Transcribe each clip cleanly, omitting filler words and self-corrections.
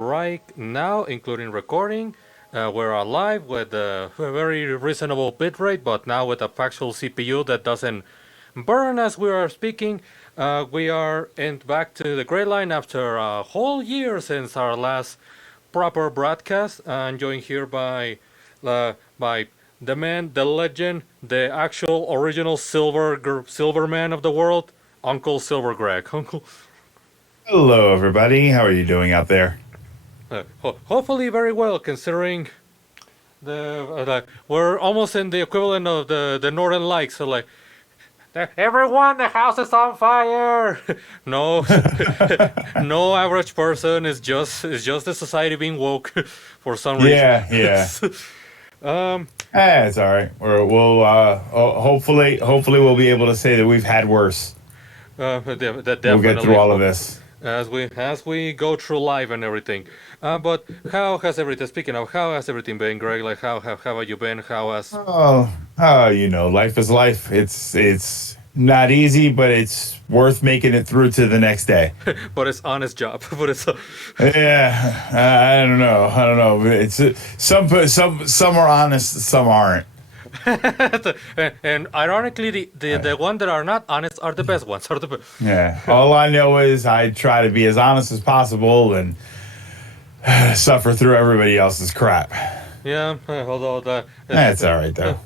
right now, including recording. We're live with a very reasonable bitrate, but now with a factual CPU that doesn't burn as we are speaking. We are back to the gray line after a whole year since our last proper broadcast. And joined here by the man, the legend, the actual original silver man of the world, Uncle Silver Greg. Uncle. Hello, everybody. How are you doing out there? Hopefully very well, considering we're almost in the equivalent of the Northern Lights. So like, everyone, the house is on fire. No, no average person is just the society being woke for some reason. Yeah, yeah. um, It's all right. Hopefully we'll be able to say that we've had worse. that We'll get through definitely all of this. as we go through life and everything. But how has everything? Speaking of, how has everything been, Greg? Like, how have you been? How has Life is life. It's not easy, but it's worth making it through to the next day. but it's honest job. But it's Yeah, I don't know. I don't know. It's some are honest, some aren't. and ironically, the one that are not honest are the best ones. Are the Yeah. All I know is I try to be as honest as possible and suffer through everybody else's crap. yeah. Although That's all right though.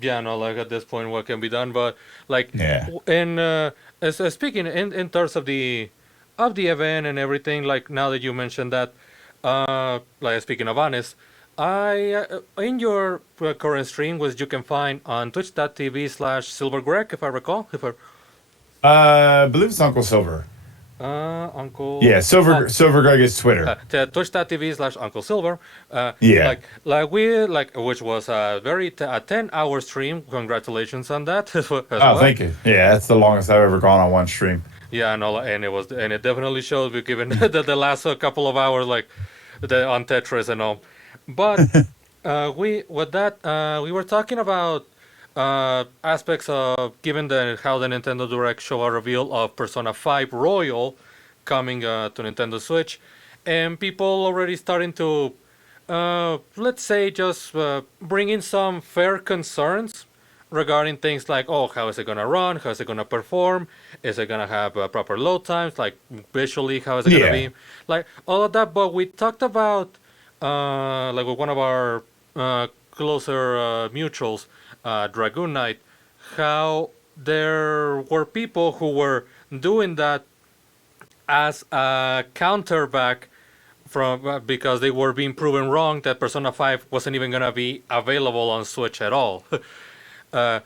yeah, no, like at this point, what can be done? But like, Yeah. in speaking in terms of the event and everything, like now that you mentioned that, like speaking of honest, I in your current stream, which you can find on twitch.tv/silvergreg, if I recall, if I I believe it's Uncle Silver. Uncle. Yeah, Silver Greg is Twitter. Twitch.tv/Uncle Silver, Yeah. like which was a 10-hour stream. Congratulations on that as Oh, well. thank you. Yeah, that's the longest I've ever gone on one stream. Yeah, no, and it definitely shows. We given the last couple of hours, like on Tetris and all. But we with that we were talking about aspects of given the how the Nintendo Direct show a reveal of Persona 5 Royal coming to Nintendo Switch, and people already starting to let's say just bring in some fair concerns regarding things like, oh, how is it gonna run, how is it gonna perform, is it gonna have proper load times, like visually how is it gonna Yeah. be, like all of that. But we talked about like with one of our closer mutuals, Dragoon Knight, how there were people who were doing that as a counterback from because they were being proven wrong that Persona 5 wasn't even gonna be available on Switch at all.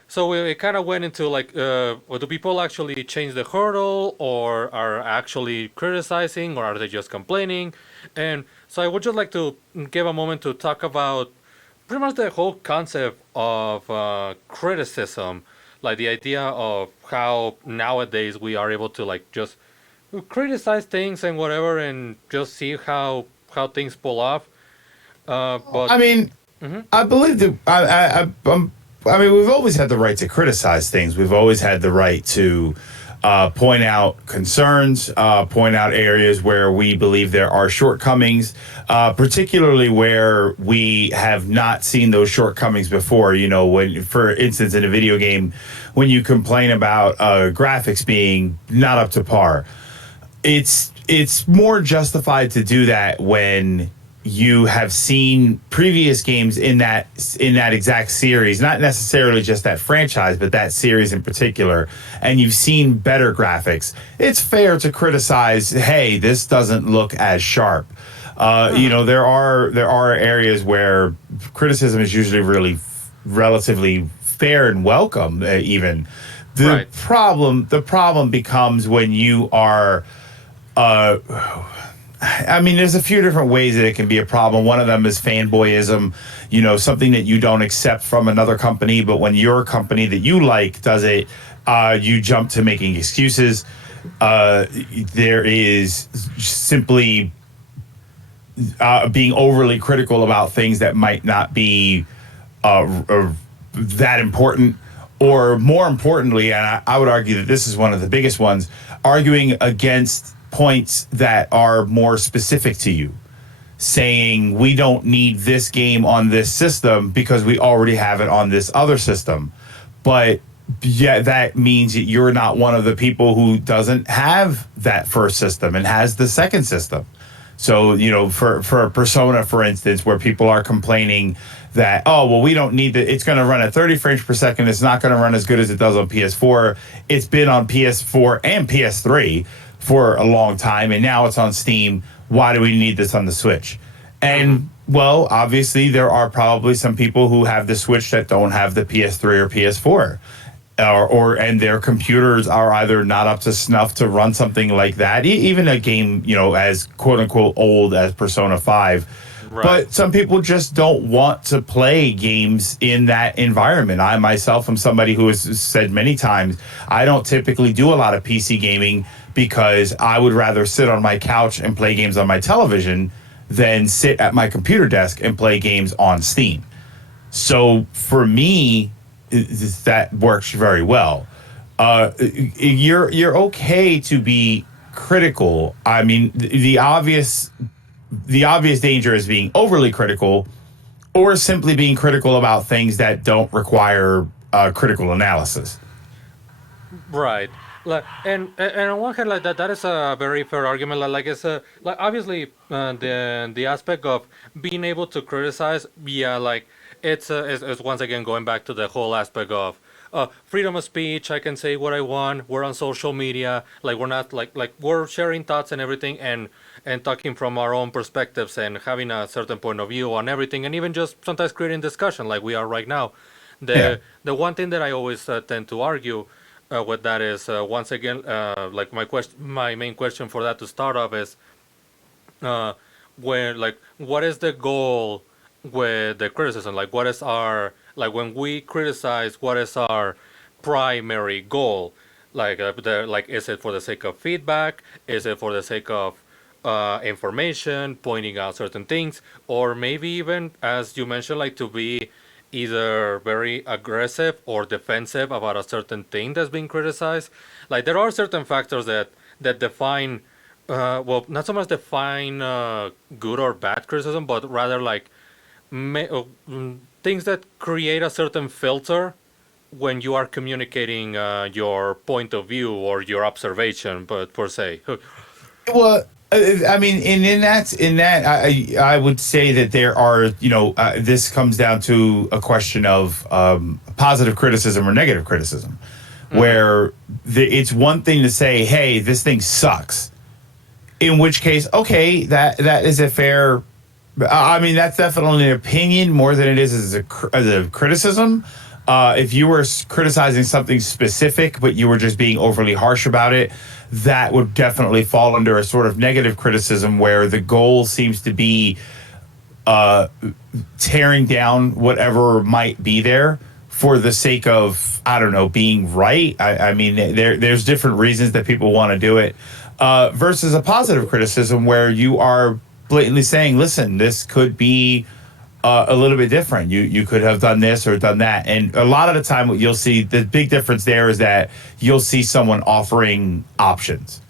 So we kind of went into like, well, do people actually change the hurdle, or are actually criticizing, or are they just complaining? And so I would just like to give a moment to talk about pretty much the whole concept of criticism, like the idea of how nowadays we are able to like just criticize things and whatever, and just see how things pull off. But I mean, mhm. I believe that I mean, we've always had the right to criticize things. We've always had the right to point out concerns, point out areas where we believe there are shortcomings, particularly where we have not seen those shortcomings before. You know, when, for instance, in a video game, when you complain about graphics being not up to par, it's more justified to do that when you have seen previous games in that exact series, not necessarily just that franchise, but that series in particular, and you've seen better graphics. It's fair to criticize, hey, this doesn't look as sharp. There are areas where criticism is usually really relatively fair and welcome. Even Right. the problem becomes when you are uh, I mean, there's a few different ways that it can be a problem. One of them is fanboyism, something that you don't accept from another company, but when your company that you like does it, you jump to making excuses. There is simply being overly critical about things that might not be that important, or more importantly, and I would argue that this is one of the biggest ones, arguing against points that are more specific to you, saying we don't need this game on this system because we already have it on this other system. But yeah, that means that you're not one of the people who doesn't have that first system and has the second system. So, for Persona, for instance, where people are complaining that, oh, well, we don't need it's going to run at 30 frames per second. It's not going to run as good as it does on PS4. It's been on PS4 and PS3 for a long time, and now it's on Steam. Why do we need this on the Switch? And, well, obviously, there are probably some people who have the Switch that don't have the PS3 or PS4. And their computers are either not up to snuff to run something like that, even a game, as quote unquote old as Persona 5. Right. But some people just don't want to play games in that environment. I myself am somebody who has said many times, I don't typically do a lot of PC gaming because I would rather sit on my couch and play games on my television than sit at my computer desk and play games on Steam. So for me, that works very well. You're okay to be critical. I mean, the obvious danger is being overly critical, or simply being critical about things that don't require critical analysis. Right. And on one hand, like that is a very fair argument. Like it's like obviously the aspect of being able to criticize, yeah, like it's once again going back to the whole aspect of freedom of speech. I can say what I want. We're on social media. Like we're not like we're sharing thoughts and everything, and talking from our own perspectives and having a certain point of view on everything, and even just sometimes creating discussion like we are right now. The one thing that I always tend to argue with that is once again like my main question for that to start off is when like what is the goal with the criticism? Like what is our like when we criticize, what is our primary goal? Like like is it for the sake of feedback? Is it for the sake of information, pointing out certain things, or maybe even as you mentioned, like to be either very aggressive or defensive about a certain thing that's being criticized? Like there are certain factors that define well, not so much define good or bad criticism, but rather like things that create a certain filter when you are communicating your point of view or your observation, but per se. Well, I mean, I would say that there are, this comes down to a question of positive criticism or negative criticism, where it's one thing to say, "Hey, this thing sucks," in which case, okay, that is a fair. I mean, that's definitely an opinion more than it is as a criticism. If you were criticizing something specific, but you were just being overly harsh about it, that would definitely fall under a sort of negative criticism where the goal seems to be tearing down whatever might be there for the sake of, I don't know, being right. I mean, there's different reasons that people want to do it versus a positive criticism where you are blatantly saying, listen, this could be a little bit different. You could have done this or done that. And a lot of the time what you'll see, the big difference there is that you'll see someone offering options.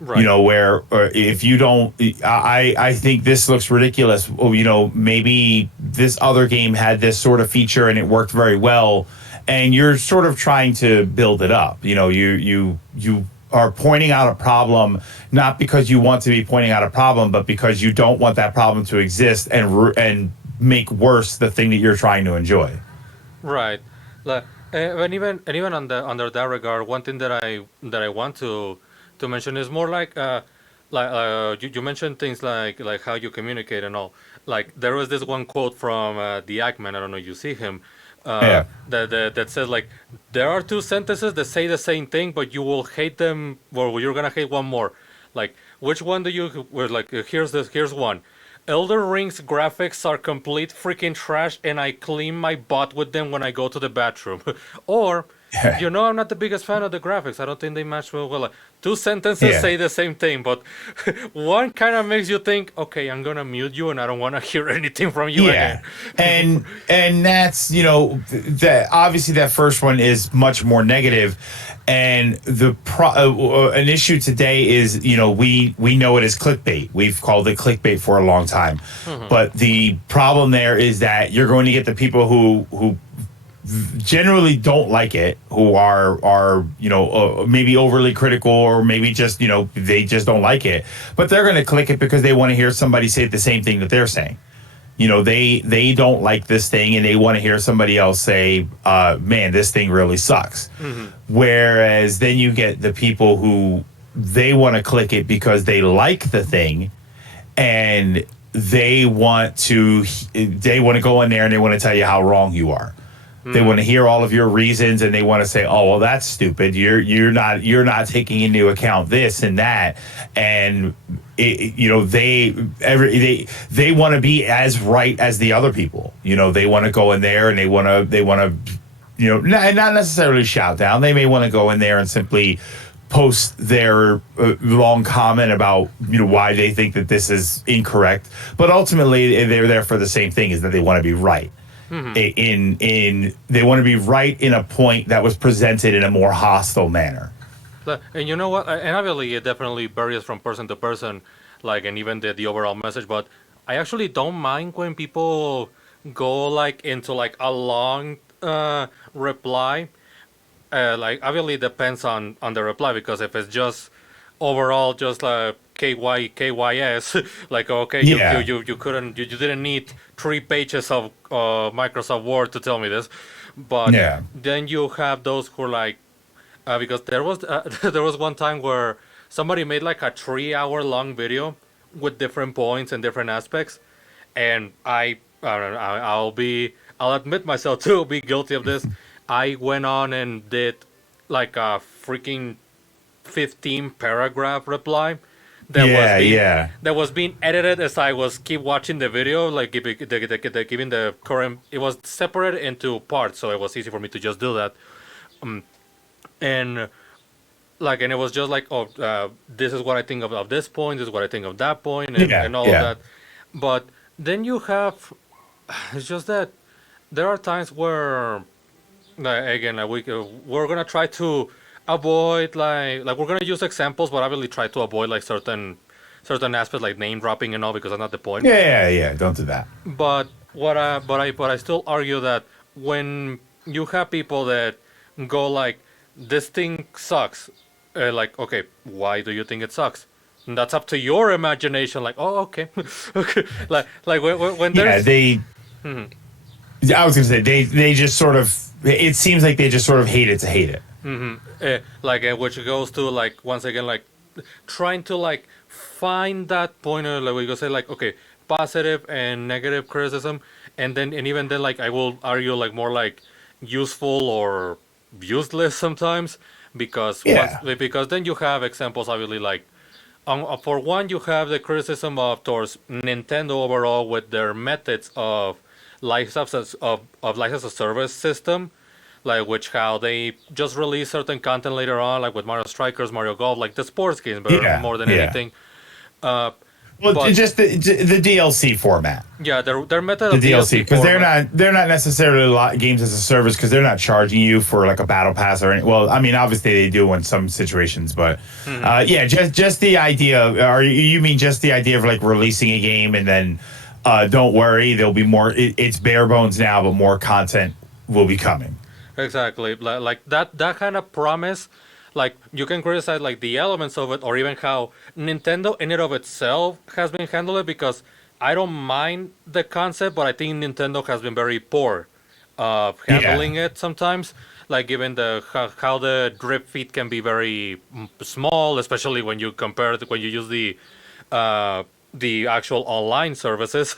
Right. Where if you don't, I think this looks ridiculous. Maybe this other game had this sort of feature and it worked very well. And you're sort of trying to build it up. You are pointing out a problem, not because you want to be pointing out a problem, but because you don't want that problem to exist and make worse the thing that you're trying to enjoy. Right. And even under that regard, one thing that I want to mention is more like you mentioned things like how you communicate and all. Like there was this one quote from the Ackman. I don't know if you see him. That says like there are two sentences that say the same thing, but you will hate them, or you're gonna hate one more. Like which one do you? Like here's one. Elder Ring's graphics are complete freaking trash, and I clean my butt with them when I go to the bathroom. Or you know, I'm not the biggest fan of the graphics. I don't think they match well. Like, two sentences Yeah. say the same thing, but one kind of makes you think, okay, I'm gonna mute you, and I don't want to hear anything from you Yeah, again. and that's that obviously that first one is much more negative, and an issue today is we know it as clickbait. We've called it clickbait for a long time, but the problem there is that you're going to get the people who generally don't like it, who are maybe overly critical, or maybe just they just don't like it, but they're going to click it because they want to hear somebody say the same thing that they're saying. They don't like this thing, and they want to hear somebody else say, man, this thing really sucks. Whereas then you get the people who they want to click it because they like the thing, and they want to go in there and they want to tell you how wrong you are. They want to hear all of your reasons, and they want to say, "Oh, well, that's stupid. You're not taking into account this and that." And they want to be as right as the other people. They want to go in there and they want to not necessarily shout down. They may want to go in there and simply post their long comment about why they think that this is incorrect. But ultimately, they're there for the same thing: is that they want to be right. They want to be right in a point that was presented in a more hostile manner. And you know what? And obviously, it definitely varies from person to person, like, and even the overall message. But I actually don't mind when people go like into like a long reply. Like, obviously, it depends on the reply, because if it's just overall just like KYS, like, okay, Yeah. you couldn't, you didn't need 3 pages of Microsoft Word to tell me this. But Yeah. then you have those who are like, because there was there was one time where somebody made like a 3 hour long video with different points and different aspects, and I don't know, I'll admit myself to be guilty of this. I went on and did like a freaking 15 paragraph reply that Yeah. was being Yeah. that was being edited as I was keep watching the video, like giving the current. It was separated into parts, so it was easy for me to just do that. And like, and it was just like, oh, this is what I think of this point, this is what I think of that point, and all of that. But then you have, it's just that there are times where, like, again, like we're gonna try to avoid like we're gonna use examples, but I really try to avoid like certain aspects, like name dropping and all, because that's not the point. Yeah. Don't do that. But I still argue that when you have people that go like, this thing sucks, like, okay, why do you think it sucks? And that's up to your imagination. Like, oh, okay, okay. Like when Yeah, there's I was gonna say they just sort of. It seems like they just sort of hate it to hate it. like which goes to, like, once again, like trying to like find that point of, like, we go say like, okay, positive and negative criticism, and even then, like, I will argue like more like useful or useless sometimes, because Yeah. because then you have examples, obviously, like, for one, you have the criticism of towards Nintendo overall with their methods of license of license of service system, like, which how they just release certain content later on, like with Mario Strikers, Mario Golf, like the sports games, but Yeah. more than Yeah. anything. Uh, Well, but just the DLC format. yeah, their method The of DLC, because format. they're not necessarily games as a service, because they're not charging you for like a battle pass or any. Well, I mean, obviously they do in some situations, but yeah, just the idea. Or you mean just the idea of like releasing a game and then don't worry, there'll be more. It's bare bones now, but more content will be coming. Exactly, like that kind of promise. Like, you can criticize like the elements of it, or even how Nintendo in and of itself has been handled, because I don't mind the concept, but I think Nintendo has been very poor of handling it sometimes. Like, given how the drip feed can be very small, especially when you compare it, when you use the actual online services.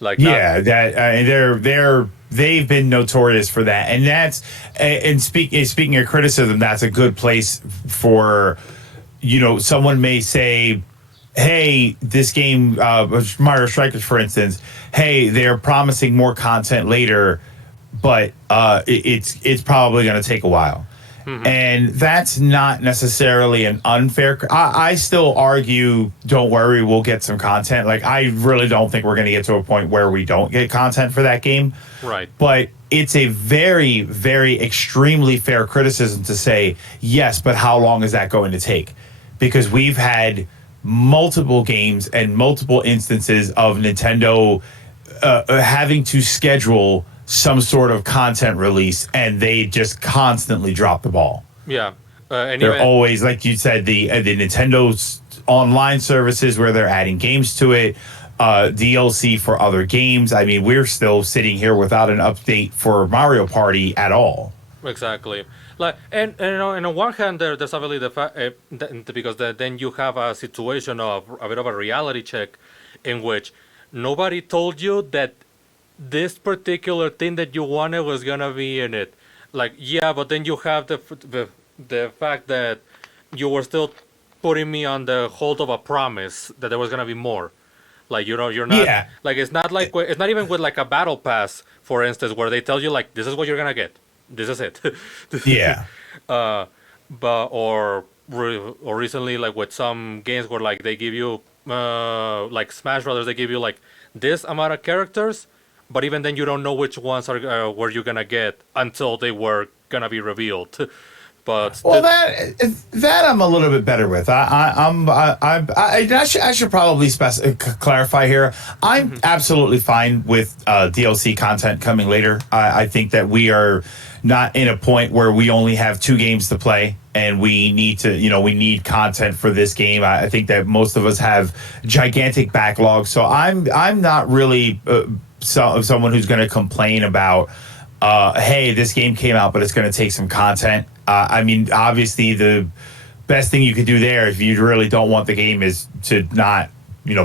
Like, not. Yeah, that they've been notorious for that, and that's and speaking of criticism, that's a good place for someone may say, hey, this game, Mario Strikers, for instance, hey, they're promising more content later. but it's probably going to take a while. And that's not necessarily an unfair. I still argue, don't worry, we'll get some content. Like, I really don't think we're going to get to a point where we don't get content for that game. Right. But it's a very, very extremely fair criticism to say, yes, but how long is that going to take? Because we've had multiple games and multiple instances of Nintendo having to schedule some sort of content release, and they just constantly drop the ball. Yeah. And They're even, always, like you said, the Nintendo's online services where they're adding games to it, DLC for other games. I mean, we're still sitting here without an update for Mario Party at all. exactly. Like, and you know, and on one hand, there's obviously the fact because then you have a situation of a bit of a reality check, in which nobody told you that this particular thing that you wanted was gonna be in it. Like, yeah, but then you have the fact that you were still putting me on the hold of a promise that there was gonna be more. Like, you know, you're not Yeah. like, it's not like it's not even with like a battle pass, for instance, where they tell you like, this is what you're gonna get. This is it. Yeah. But or recently, like with some games where like they give you like Smash Brothers, they give you like this amount of characters, but even then you don't know which ones are where you're gonna get until they were gonna be revealed. But Well, that I'm a little bit better with. I should probably clarify here. I'm absolutely fine with DLC content coming later. I think that we are not in a point where we only have 2 games to play and we need to, we need content for this game. I think that most of us have gigantic backlogs, so I'm not really someone who's going to complain about. Hey, this game came out, but it's going to take some content. I mean, obviously, the best thing you could do there, if you really don't want the game, is to not,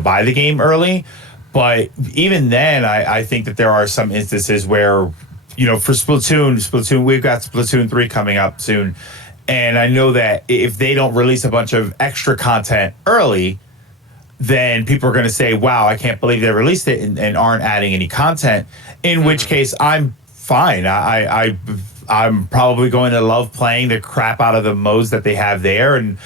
buy the game early. But even then, I think that there are some instances where, for Splatoon, we've got Splatoon 3 coming up soon. And I know that if they don't release a bunch of extra content early, then people are going to say, wow, I can't believe they released it and aren't adding any content. In which case, I'm fine. I'm probably going to love playing the crap out of the modes that they have there. And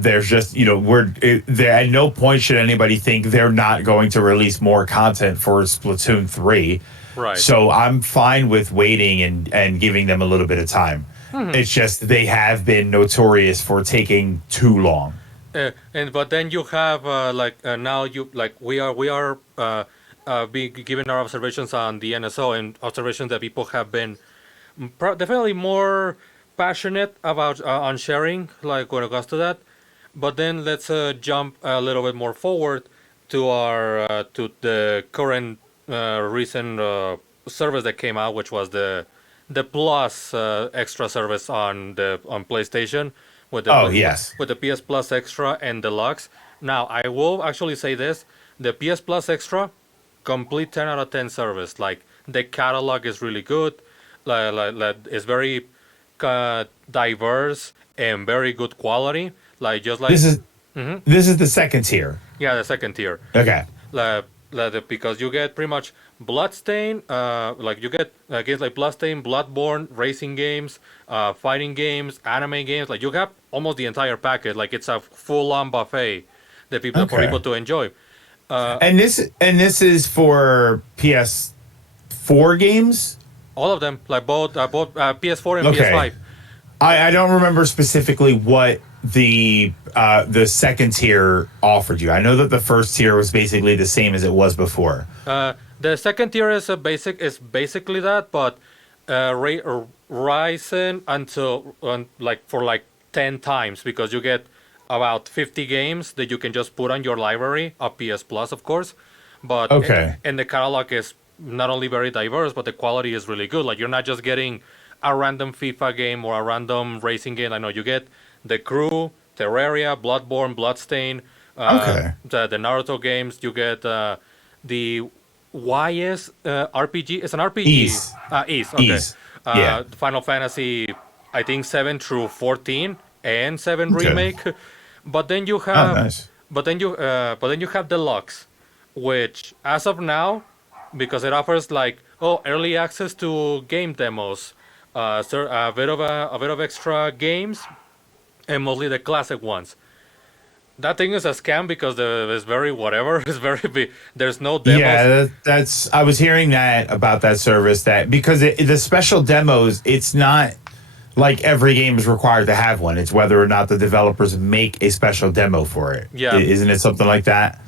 there's just, there at no point should anybody think they're not going to release more content for Splatoon 3. right. So I'm fine with waiting and giving them a little bit of time. It's just they have been notorious for taking too long. But then you have now you like we are be giving our observations on the NSO and observations that people have been definitely more passionate about on sharing, like when it comes to that. But then let's jump a little bit more forward to our to the current recent service that came out, which was the Plus extra service on PlayStation with the Yes. with the PS Plus Extra and Deluxe. Now I will actually say this: the PS Plus Extra, complete 10 out of 10 service. Like, the catalog is really good. Like it's very diverse and very good quality. Like, just like This is the second tier. yeah, the second tier. Okay. Because you get pretty much Bloodstain, like you get games like Bloodstain, Bloodborne, racing games, fighting games, anime games. Like, you have almost the entire package. Like, it's a full-on buffet that for people to enjoy. And this is for PS4 games. All of them, like both PS4 and Okay. PS5. I don't remember specifically what the second tier offered you. I know that the first tier was basically the same as it was before. The second tier is basically that, but rising until for 10 times, because you get about 50 games that you can just put on your library of PS Plus, of course. But Okay. and the catalog is not only very diverse, but the quality is really good. Like, you're not just getting a random FIFA game or a random racing game. I know you get The Crew, Terraria, Bloodborne, Bloodstain, the Naruto games. You get the YS RPG. It's an RPG. Ys. Ys. Okay. Ys. Yeah. Final Fantasy, I think 7 through 14 and 7 Okay. remake. But then you have, nice. but then you have Deluxe, which as of now, because it offers like oh, early access to game demos, a bit of extra games, and mostly the classic ones. That thing is a scam because it's very whatever. It's very there's no Yeah, demos. that's. I was hearing that about that service that because the special demos, it's not like every game is required to have one. It's whether or not the developers make a special demo for it. Yeah, Isn't it something like that?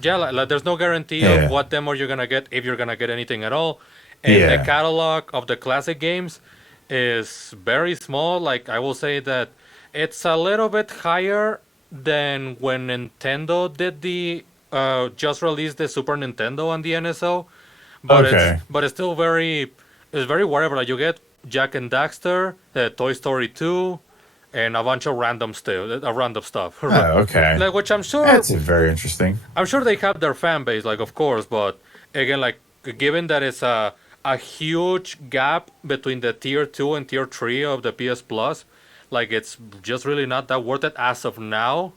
yeah. Like there's no guarantee of Yeah. what demo you're gonna get if you're gonna get anything at all. And the Yeah. catalog of the classic games is very small. Like I will say that it's a little bit higher than when Nintendo did the just released the Super Nintendo on the NSO, Okay. but it's still it's very whatever. Like you get Jack and Daxter, Toy Story 2, and a bunch of random stuff. Oh, okay. Like which That's very interesting. I'm sure they have their fan base, like of course, but again, like given that it's a huge gap between the tier two and tier three of the PS Plus, like it's just really not that worth it as of now.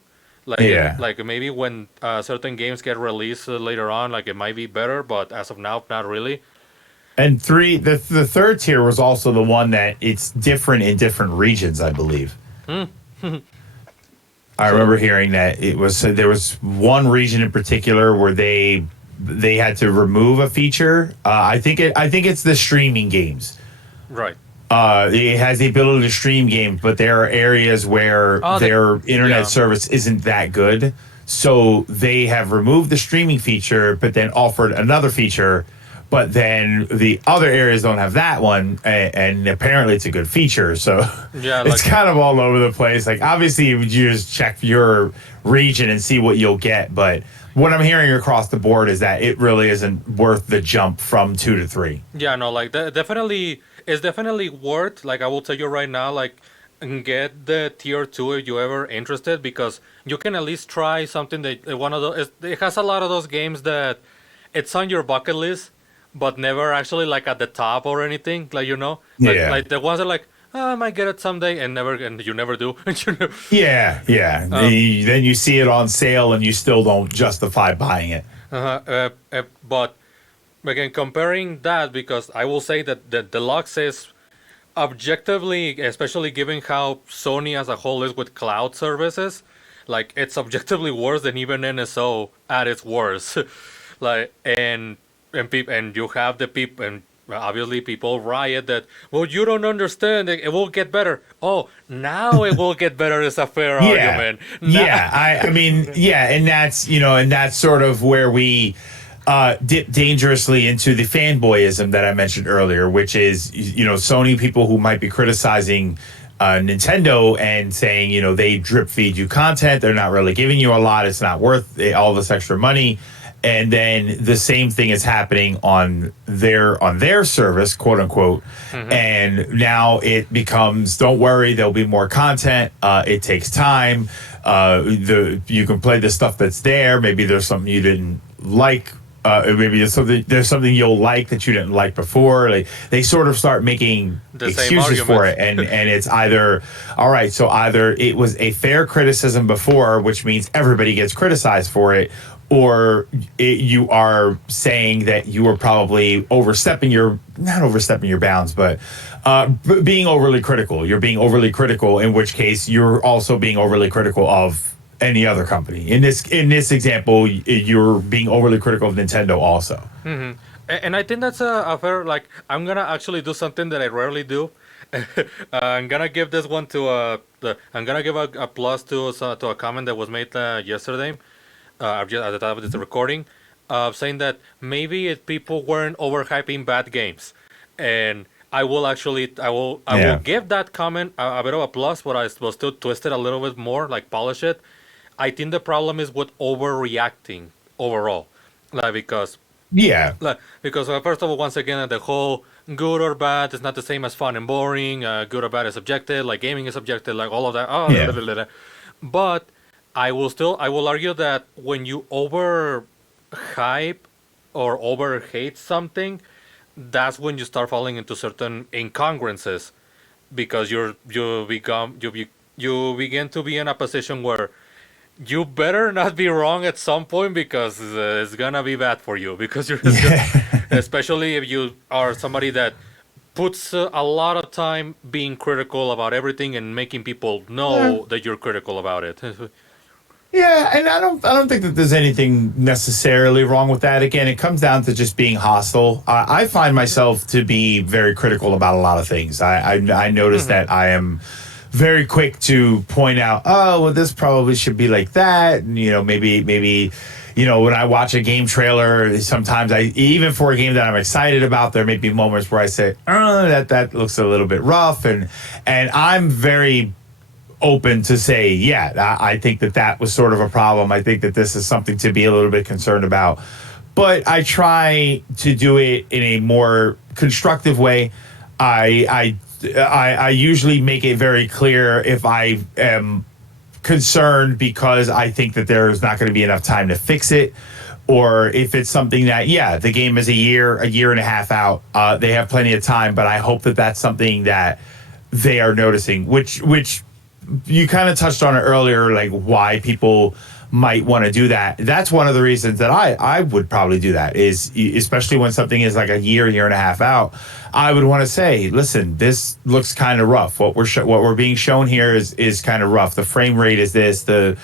Yeah. Like maybe when certain games get released later on, like it might be better, but as of now, not really. And three, the third tier was also the one that it's different in different regions, I believe. I So remember hearing that it was there was one region in particular where they had to remove a feature. I think it's the streaming games. right. It has the ability to stream games, but there are areas where Oh, their internet yeah. service isn't that good. So they have removed the streaming feature, but then offered another feature. But then the other areas don't have that one, and apparently it's a good feature. So Yeah, it's like kind of all over the place. Like obviously, you just check your region and see what you'll get. But what I'm hearing across the board is that it really isn't worth the jump from 2 to 3. yeah, no, like definitely it's definitely worth. Like I will tell you right now, like get the tier two if you ever interested because you can at least try something that one of those. It has a lot of those games that it's on your bucket list, but never actually like at the top or anything. Like Yeah. like the ones that like oh, I might get it someday and you never do. You know? Yeah, yeah. Um, Then you see it on sale and you still don't justify buying it. but again, comparing that because I will say that the deluxe is objectively, especially given how Sony as a whole is with cloud services, like it's objectively worse than even NSO at its worst. like and you have the people and obviously people riot that well you don't understand it will get better. Oh, now it will get better is a fair Yeah. argument. Yeah. I mean, yeah, and that's and that's sort of where we dip dangerously into the fanboyism that I mentioned earlier, which is Sony people who might be criticizing Nintendo and saying they drip feed you content, they're not really giving you a lot, it's not worth all this extra money. And then the same thing is happening on their service, quote unquote. And now it becomes, don't worry, there'll be more content. It takes time. You can play the stuff that's there. Maybe there's something you didn't like. Maybe there's something you'll like that you didn't like before. Like they sort of start making The same excuses for it, arguments. and it's either all right. So either it was a fair criticism before, which means everybody gets criticized for it, or you are saying that you were probably not overstepping your bounds, but being overly critical. You're being overly critical, in which case you're also being overly critical of any other company. In this example, you're being overly critical of Nintendo also. And I think that's a fair, like, I'm going to actually do something that I rarely do. I'm going to give this one to, I'm going to give a plus to a comment that was made yesterday, just at the time of this recording, saying that maybe people weren't overhyping bad games. And I will Yeah. give that comment a bit of a plus, but I will still twist it a little bit more, like polish it. I think the problem is with overreacting overall, like Yeah. because first of all, once again, the whole good or bad is not the same as fun and boring. Good or bad is subjective, like gaming is subjective, like all of that. Oh, Yeah. blah, blah, blah, blah. But I will argue that when you over hype or over hate something, that's when you start falling into certain incongruences because you begin to be in a position where you better not be wrong at some point because it's gonna be bad for you because Yeah. especially if you are somebody that puts a lot of time being critical about everything and making people Yeah. know that you're critical about it. Yeah, and I don't think that there's anything necessarily wrong with that. Again, it comes down to just being hostile. I find myself to be very critical about a lot of things. I notice Mhm. that I am very quick to point out, oh, well, this probably should be like that, and maybe. When I watch a game trailer, sometimes even for a game that I'm excited about, there may be moments where I say, "Oh, that looks a little bit rough," and I'm very open to say, yeah, I think that was sort of a problem. I think that this is something to be a little bit concerned about. But I try to do it in a more constructive way. I usually make it very clear if I am concerned because I think that there's not going to be enough time to fix it, or if it's something that, yeah, the game is a year and a half out. They have plenty of time, but I hope that that's something that they are noticing, which you kind of touched on it earlier, like why people might want to do that. That's one of the reasons that I would probably do that, is especially when something is like a year and a half out. I would want to say, listen, this looks kind of rough. What we're being shown here is kind of rough. The frame rate is this. The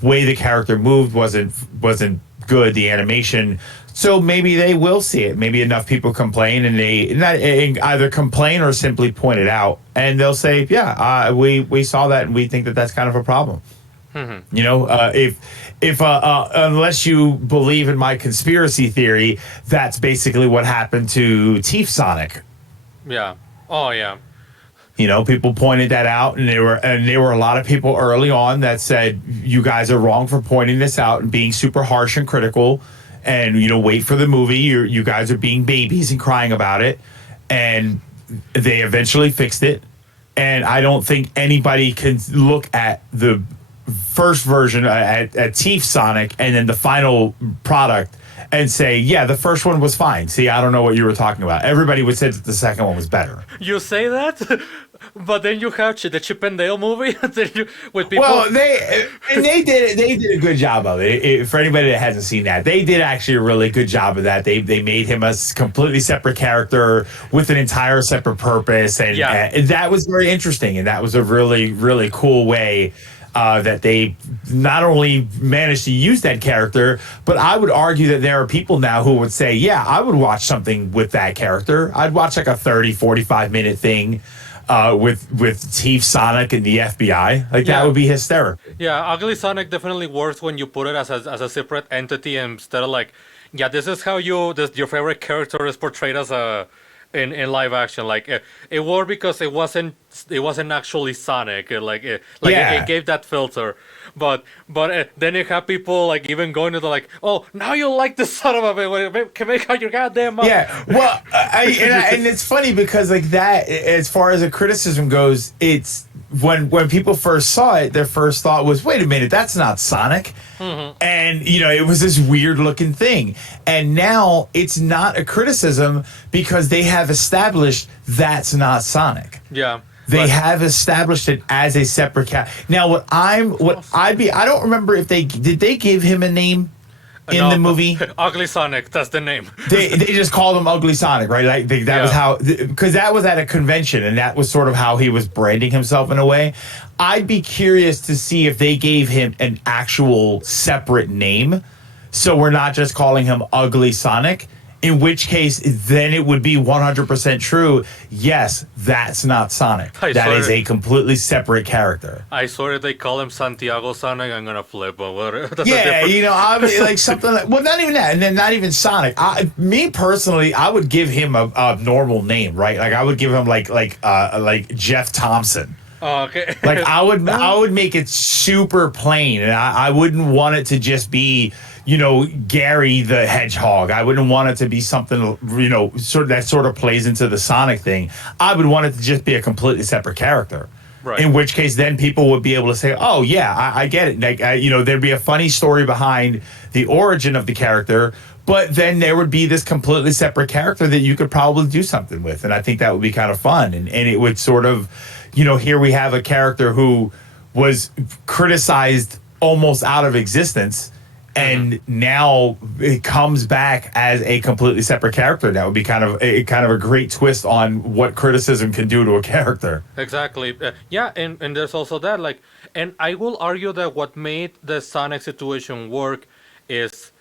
way the character moved wasn't good. The animation. So maybe they will see it. Maybe enough people complain, and they not either complain or simply point it out, and they'll say, "Yeah, we saw that, and we think that that's kind of a problem." Mhm. If unless you believe in my conspiracy theory, that's basically what happened to Teeth Sonic. Yeah. Oh yeah. People pointed that out, and there were a lot of people early on that said, "You guys are wrong for pointing this out and being super harsh and critical." And wait for the movie. You guys are being babies and crying about it, and they eventually fixed it. And I don't think anybody can look at the first version at Teeth Sonic and then the final product and say, yeah, the first one was fine. See, I don't know what you were talking about. Everybody would say that the second one was better. You say that, but then you have the Chip and Dale movie with people. Well, they did a good job of it. For anybody that hasn't seen that, they did actually a really good job of that. They made him a completely separate character with an entire separate purpose, and, Yeah. and that was very interesting. And that was a really, really cool way that they not only managed to use that character, but I would argue that there are people now who would say, yeah, I would watch something with that character. I'd watch like a 30, 45-minute thing with Teeth Sonic and the FBI. Like, Yeah. that would be hysterical. Yeah, Ugly Sonic definitely works when you put it as a separate entity instead of like, yeah, this is how your favorite character is portrayed as in live action. Like it worked because it wasn't actually Sonic. Yeah. It gave that filter, but then you have people like even going to the like, oh, now you like the son of a bitch. Can make out your goddamn mouth. Yeah, well, and it's funny because like that, as far as a criticism goes, it's when people first saw it, their first thought was, "Wait a minute, that's not Sonic," and it was this weird looking thing. And now it's not a criticism because they have established that's not Sonic. Yeah. They but- have established it as a separate cat. Now, I don't remember if they give him a name in No, the movie. Ugly Sonic, that's the name. They just called him Ugly Sonic, right? Like that was Yeah. how, because that was at a convention, and that was sort of how he was branding himself in a way. I'd be curious to see if they gave him an actual separate name, so we're not just calling him Ugly Sonic. In which case, then it would be 100% true. Yes, that's not Sonic. I That swear. is a completely separate character. I swear if they call him Santiago Sonic, I'm gonna flip. But whatever. That's a Yeah, different- I mean, like something like, well, not even that, and then not even Sonic. Me personally, I would give him a normal name, right? Like I would give him like Jeff Thompson. Oh, okay. Like I would make it super plain, and I wouldn't want it to just be, Gary the Hedgehog. I wouldn't want it to be something, sort of plays into the Sonic thing. I would want it to just be a completely separate character. Right. In which case, then people would be able to say, "Oh yeah, I get it." Like there'd be a funny story behind the origin of the character, but then there would be this completely separate character that you could probably do something with, and I think that would be kind of fun, and it would sort of, here we have a character who was criticized almost out of existence. And now it comes back as a completely separate character. That would be kind of a great twist on what criticism can do to a character. Exactly. Yeah, and there's also that, like, and I will argue that what made the Sonic situation work is,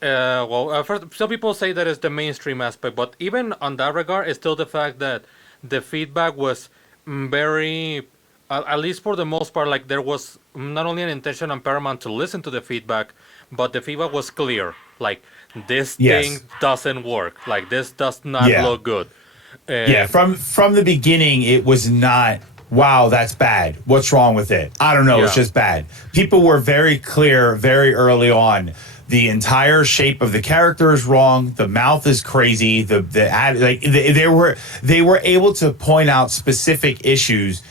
first, some people say that it's the mainstream aspect, but even on that regard, it's still the fact that the feedback was very, at least for the most part, like there was not only an intention on Paramount to listen to the feedback, but the feedback was clear. Like, this Yes. thing doesn't work. Like, this does not Yeah. look good. Yeah, from the beginning, it was not, wow, that's bad. What's wrong with it? I don't know. It's Yeah. just bad. People were very clear very early on. The entire shape of the character is wrong. The mouth is crazy. They were able to point out specific issues,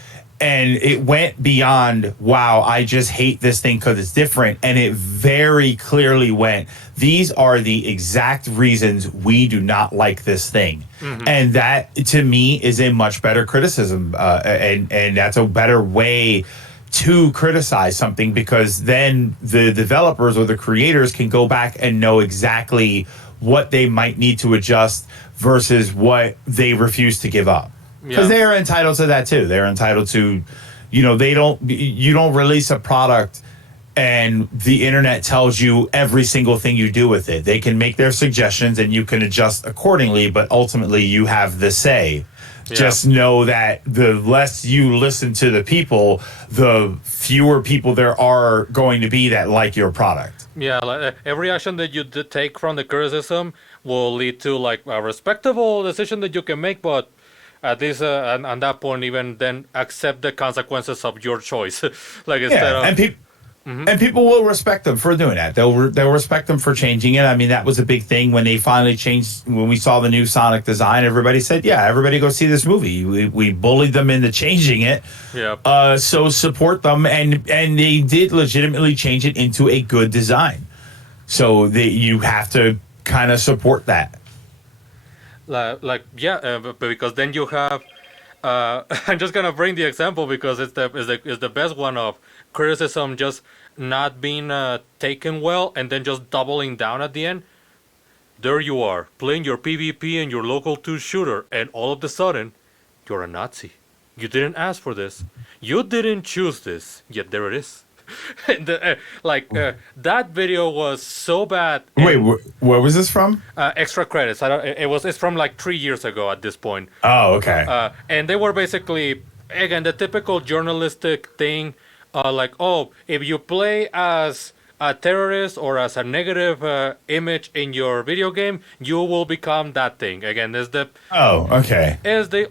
and it went beyond, wow, I just hate this thing because it's different. And it very clearly went, these are the exact reasons we do not like this thing. And that, to me, is a much better criticism. And that's a better way to criticize something, because then the developers or the creators can go back and know exactly what they might need to adjust versus what they refuse to give up. Because they are entitled to that too. They're entitled to, you don't release a product and the internet tells you every single thing you do with it. They can make their suggestions and you can adjust accordingly, but ultimately you have the say. Yeah. Just know that the less you listen to the people, the fewer people there are going to be that like your product. Yeah, like, every action that you take from the criticism will lead to like a respectable decision that you can make, but at least on that point, even then, accept the consequences of your choice. Like, instead of And people will respect them for doing that. They'll respect them for changing it. I mean, that was a big thing when they finally changed. When we saw the new Sonic design, everybody said, "Yeah, everybody go see this movie." We bullied them into changing it. Yeah. So support them, and they did legitimately change it into a good design. So you have to kind of support that. But because then you have. I'm just gonna bring the example because it's the best one of criticism just not being taken well and then just doubling down at the end. There you are playing your PvP in your local 2 shooter, and all of a sudden, you're a Nazi. You didn't ask for this. You didn't choose this. Yet there it is. That video was so bad. Wait, where was this from? Extra credits. It's from like 3 years ago at this point. Oh, okay. And they were basically, again, the typical journalistic thing, like, oh, if you play as a terrorist or as a negative image in your video game, you will become that thing. Again, is the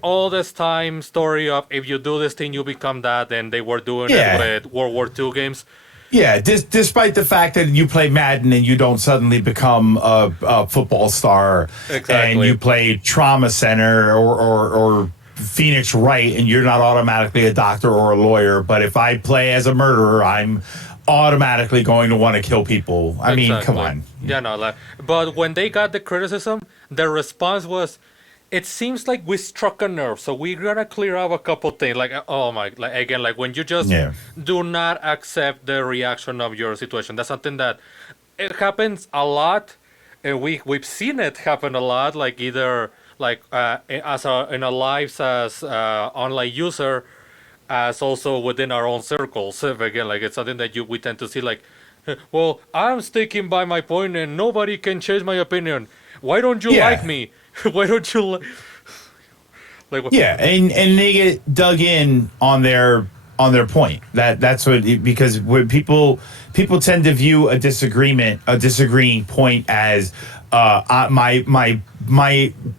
oldest time story of if you do this thing, you become that, and they were doing it with World War II games. Yeah, despite the fact that you play Madden and you don't suddenly become a football star, and you play Trauma Center or Phoenix Wright and you're not automatically a doctor or a lawyer, but if I play as a murderer, I'm automatically going to want to kill people. I mean, come on. Yeah, no, but when they got the criticism, their response was, it seems like we struck a nerve, so we're gonna clear up a couple things. Like, oh my, like, again, like when you just do not accept the reaction of your situation. That's something that it happens a lot, and we've seen it happen a lot. Like either like in our lives as online user, as also within our own circles. So again, like it's something that we tend to see. Like, well, I'm sticking by my point, and nobody can change my opinion. Why don't you like me? Why don't you like? And they get dug in on their point. That's what because when people tend to view a disagreeing point as my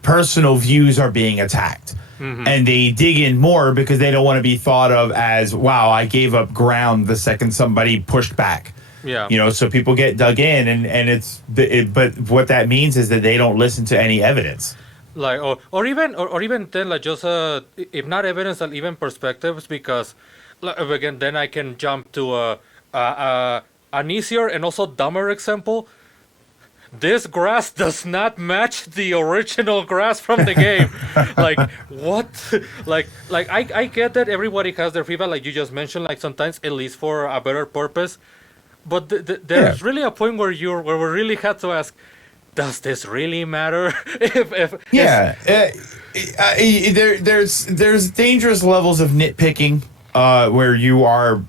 personal views are being attacked. And they dig in more because they don't want to be thought of as, wow, I gave up ground the second somebody pushed back. Yeah. So people get dug in, and but what that means is that they don't listen to any evidence. Like, or even then, like, just if not evidence, then even perspectives, because again, then I can jump to an easier and also dumber example. This grass does not match the original grass from the game. Like, what? Like I get that everybody has their feedback, like you just mentioned, like sometimes it leads for a better purpose. but Yeah. there's really a point where we really had to ask, does this really matter? If it's Yeah, there's dangerous levels of nitpicking where you are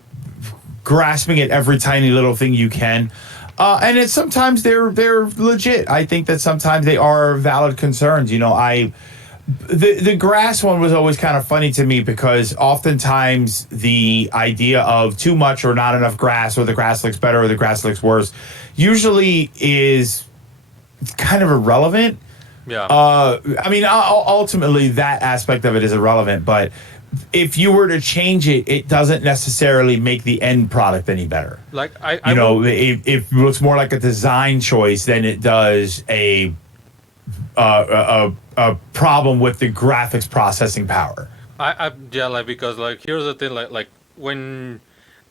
grasping at every tiny little thing you can, and it's sometimes they're legit. I think that sometimes they are valid concerns. The grass one was always kind of funny to me because oftentimes the idea of too much or not enough grass, or the grass looks better or the grass looks worse, usually is kind of irrelevant. yeah, Ultimately, that aspect of it is irrelevant. But if you were to change it, it doesn't necessarily make the end product any better. like I will. It looks more like a design choice than it does a problem with the graphics processing power. Yeah, like because like here's the thing, like when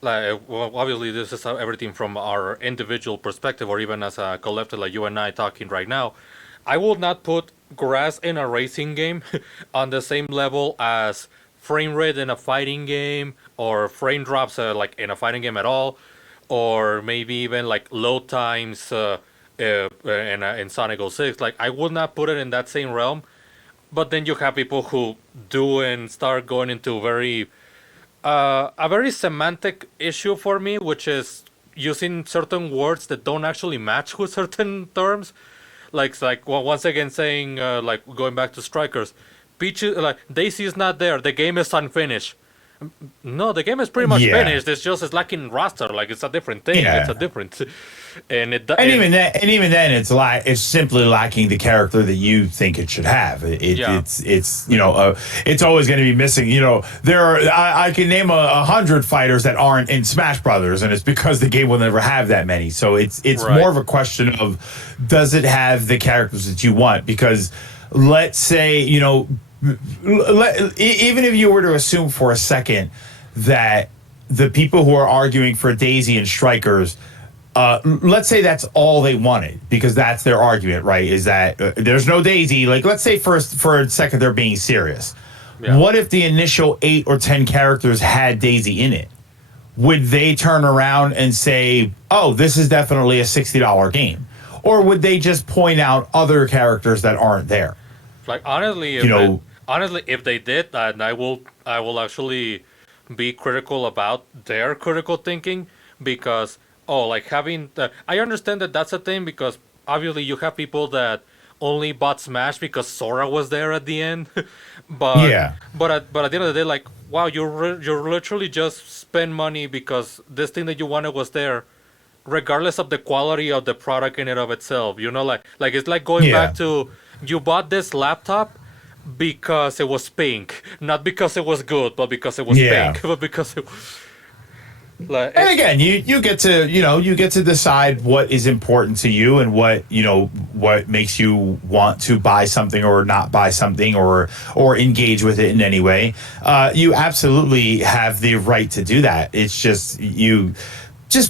like well, obviously this is everything from our individual perspective or even as a collective like you and I talking right now. I will not put grass in a racing game on the same level as frame rate in a fighting game or frame drops like in a fighting game at all, or maybe even like load times in Sonic 06. Like I would not put it in that same realm. But then you have people who do and start going into a very semantic issue for me, which is using certain words that don't actually match with certain terms. Like well, once again saying like going back to Strikers, Peach like Daisy is not there. The game is unfinished. No, the game is pretty much Yeah. finished. It's just it's lacking roster. Like it's a different thing. Yeah. It's a different, and it. And even then, it's simply lacking the character that you think it should have. Yeah. It's always going to be missing. I can name 100 fighters that aren't in Smash Brothers, and it's because the game will never have that many. So it's Right. more of a question of, does it have the characters that you want? Because let's say even if you were to assume for a second that the people who are arguing for Daisy and Strikers, let's say that's all they wanted, because that's their argument, right? Is that there's no Daisy. Like, let's say for a second they're being serious. Yeah. What if the initial 8 or 10 characters had Daisy in it? Would they turn around and say, "Oh, this is definitely a $60 game," or would they just point out other characters that aren't there? Like honestly, if they did, and I will actually be critical about their critical thinking because like having I understand that that's a thing because obviously you have people that only bought Smash because Sora was there at the end, but Yeah. but at the end of the day, like wow, you're literally just spend money because this thing that you wanted was there, regardless of the quality of the product in and of itself. Like it's like going Yeah. back to you bought this laptop because it was pink, not because it was good, but because it was Yeah. pink, but because it like And again, you get to decide what is important to you and what makes you want to buy something or not buy something or engage with it in any way. You absolutely have the right to do that. It's just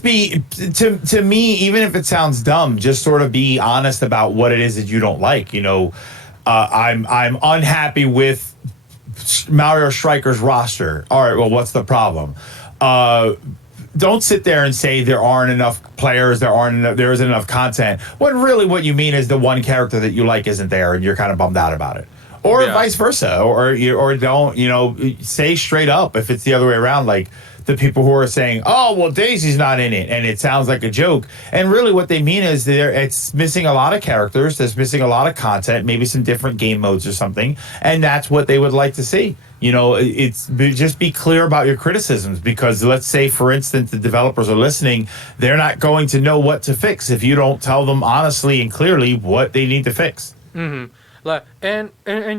be to me, even if it sounds dumb, just sort of be honest about what it is that you don't like. I'm unhappy with Mario Striker's roster. All right, well, what's the problem? Don't sit there and say there aren't enough players, there isn't enough content, when really what you mean is the one character that you like isn't there and you're kind of bummed out about it. Or Yeah. vice versa, or don't, say straight up if it's the other way around, like the people who are saying, "Oh, well, Daisy's not in it," and it sounds like a joke, and really what they mean is it's missing a lot of characters, there's missing a lot of content, maybe some different game modes or something, and that's what they would like to see. Just be clear about your criticisms, because let's say, for instance, the developers are listening, they're not going to know what to fix if you don't tell them honestly and clearly what they need to fix. like and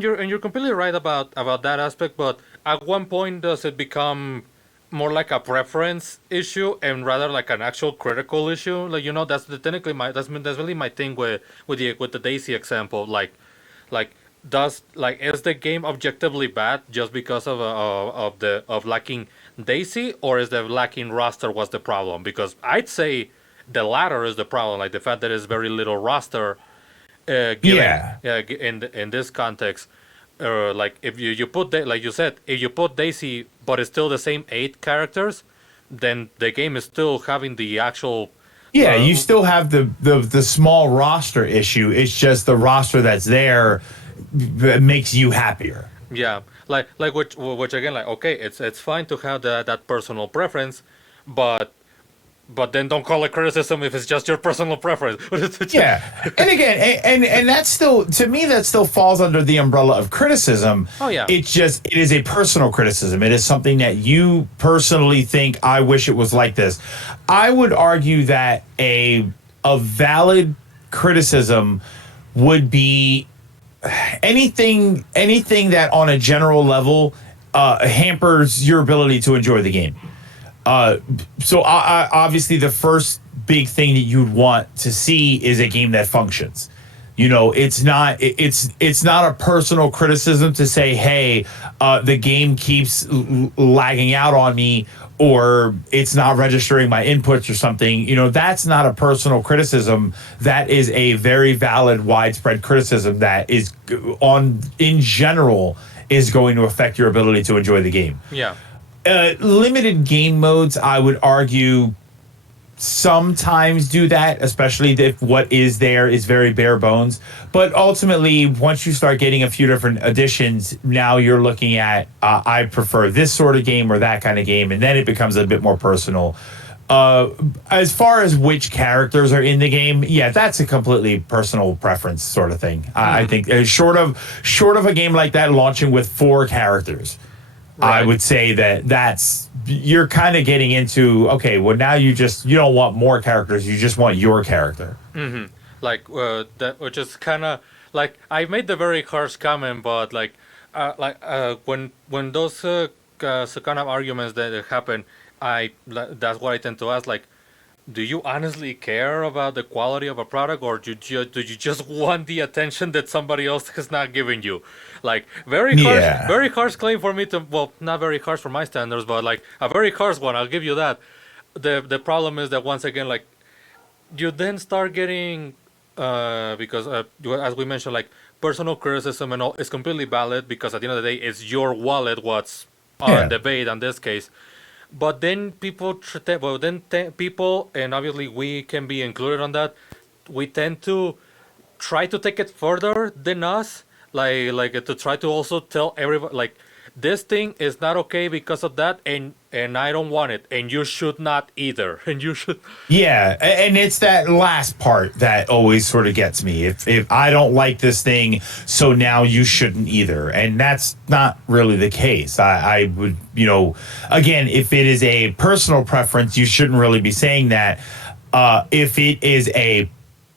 you're completely right about that aspect, but at one point does it become more like a preference issue and rather like an actual critical issue? Like that's technically that's really my thing with the Daisy example. Like is the game objectively bad just because of lacking Daisy, or is the lacking roster was the problem? Because I'd say the latter is the problem, like the fact that there's very little roster. Yeah. In this context, like if you put like you said, if you put Daisy, but it's still the same 8 characters, then the game is still having the actual. Yeah, Uh, you still have the small roster issue. It's just the roster that's there that makes you happier. yeah, like which again, like okay, it's fine to have that personal preference, but then don't call it criticism if it's just your personal preference. Yeah, and again, and that's still, to me, that still falls under the umbrella of criticism. Oh yeah. It is a personal criticism. It is something that you personally think, I wish it was like this. I would argue that a valid criticism would be anything that on a general level hampers your ability to enjoy the game. So obviously the first big thing that you'd want to see is a game that functions. You know, it's not a personal criticism to say, hey, the game keeps lagging out on me, or it's not registering my inputs or something. You know, that's not a personal criticism. That is a very valid, widespread criticism that is in general is going to affect your ability to enjoy the game. Yeah. Limited game modes, I would argue, sometimes do that, especially if what is there is very bare bones. But ultimately, once you start getting a few different additions, now you're looking at, I prefer this sort of game or that kind of game, and then it becomes a bit more personal. As far as which characters are in the game, yeah, that's a completely personal preference sort of thing. I think short of a game like that launching with 4 characters. Right. I would say that's you're kind of getting into, okay, well, now you don't want more characters, you just want your character. Like that, which is kind of like I made the very harsh comment, but when those kind of arguments that happen, that's what I tend to ask, like, do you honestly care about the quality of a product, or do you just want the attention that somebody else has not given you? Like, Yeah. very harsh claim for me to, well, not very harsh for my standards, but like a very harsh one. I'll give you that. The problem is that once again, like, you then start getting because as we mentioned, like, personal criticism and all is completely valid, because at the end of the day, it's your wallet what's on Yeah. debate in this case. But then people, and obviously we can be included on that. We tend to try to take it further than us, like to try to also tell everybody, like, this thing is not okay because of that, and I don't want it, and you should not either, and you should. Yeah, and it's that last part that always sort of gets me. If I don't like this thing, so now you shouldn't either, and that's not really the case. I would, again, if it is a personal preference, you shouldn't really be saying that. If it is a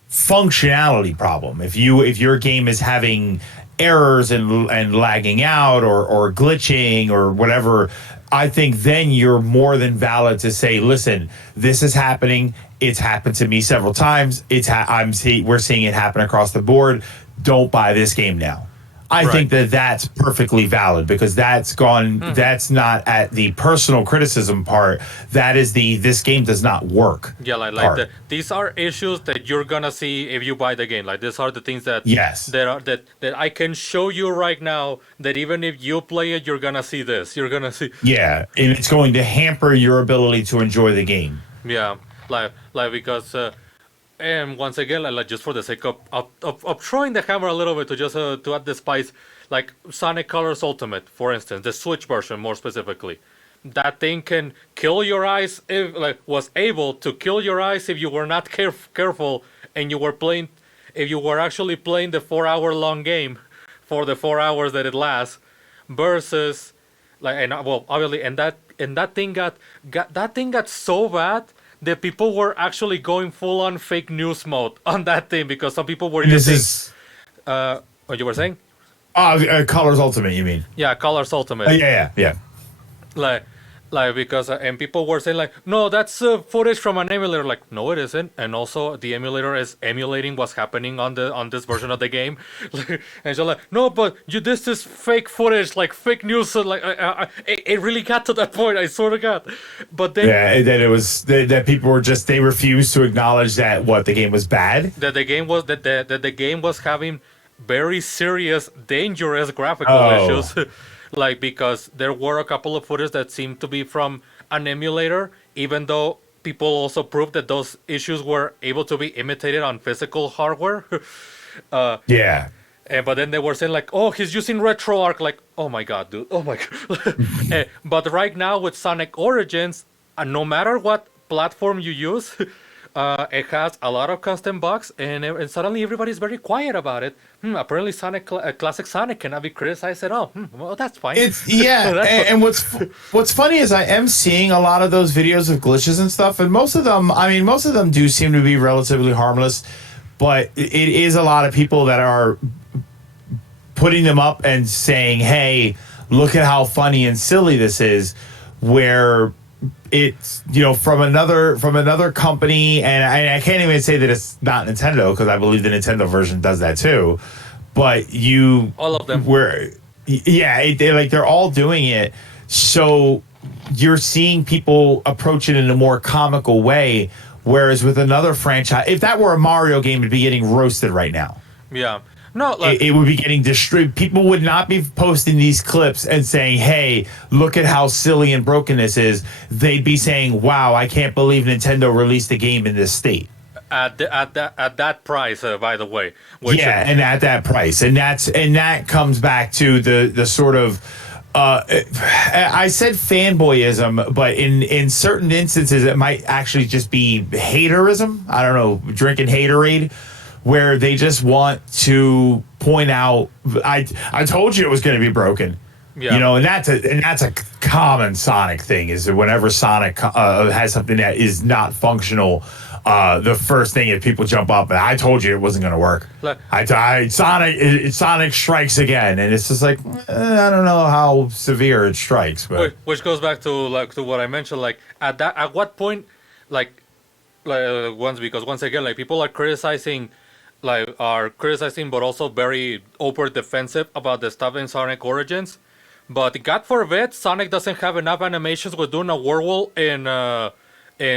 functionality problem, if your game is having errors and lagging out or glitching or whatever, I think then you're more than valid to say, listen, this is happening. It's happened to me several times. We're seeing it happen across the board. Don't buy this game now. I think that's perfectly valid, because that's not at the personal criticism part. That is this game does not work. Yeah, like these are issues that you're gonna see if you buy the game. Like, these are the things that Yes. that I can show you right now, that even if you play it, you're gonna see this. You're gonna see. Yeah, and it's going to hamper your ability to enjoy the game. Yeah, like because. And once again, like just for the sake of throwing the hammer a little bit, to just to add the spice, like Sonic Colors Ultimate, for instance, the Switch version more specifically, that thing can kill your eyes. Was able to kill your eyes if you were not careful, and if you were actually playing the 4 hour long game for the 4 hours that it lasts, versus obviously, and that thing got so bad that people were actually going full on fake news mode on that thing, because some people were using. What you were saying? Colors Ultimate, you mean? Yeah, Colors Ultimate. Yeah. Because and people were saying, like, no, that's footage from an emulator. Like, no, it isn't. And also, the emulator is emulating what's happening on this version of the game. And so, like, no, but this is fake footage, like fake news. So, like, it really got to that point. I sort of got. But then that it was that people were they refused to acknowledge that the game was bad. That the game was that the game was having very serious, dangerous graphical issues. Like, because there were a couple of footage that seemed to be from an emulator, even though people also proved that those issues were able to be imitated on physical hardware. Yeah. But then they were saying like, "Oh, he's using RetroArch." Like, oh my god, dude! Oh my god! But right now with Sonic Origins, no matter what platform you use, it has a lot of custom bugs, and suddenly everybody's very quiet about it. Apparently, Classic Sonic cannot be criticized at all. Well, that's fine. It's yeah, That's and what's funny is I am seeing a lot of those videos of glitches and stuff, and most of them, I mean, most of them do seem to be relatively harmless, but it is a lot of people that are putting them up and saying, "Hey, look at how funny and silly this is," where it's from another company, and I can't even say that it's not Nintendo because I believe the Nintendo version does that too. But all of them. They're all doing it. So you're seeing people approach it in a more comical way. Whereas with another franchise, if that were a Mario game, it'd be getting roasted right now. Yeah. No, like, It would be getting destroyed. People would not be posting these clips and saying, "Hey, look at how silly and broken this is." They'd be saying, "Wow, I can't believe Nintendo released a game in this state." at that price, by the way. Which, And at that price, and that comes back to the sort of. I said fanboyism, but in certain instances, it might actually just be haterism. I don't know, drinking haterade, where they just want to point out, I told you it was going to be broken. Yeah. And that's a common Sonic thing, is that whenever Sonic has something that is not functional, the first thing is people jump up and I told you it wasn't going to work. Like, Sonic strikes again, and it's just like, I don't know how severe it strikes, but which goes back to what I mentioned. Like at what point, once again, like people are criticizing, but also very over defensive about the stuff in Sonic Origins. But God forbid Sonic doesn't have enough animations with doing a whirlpool in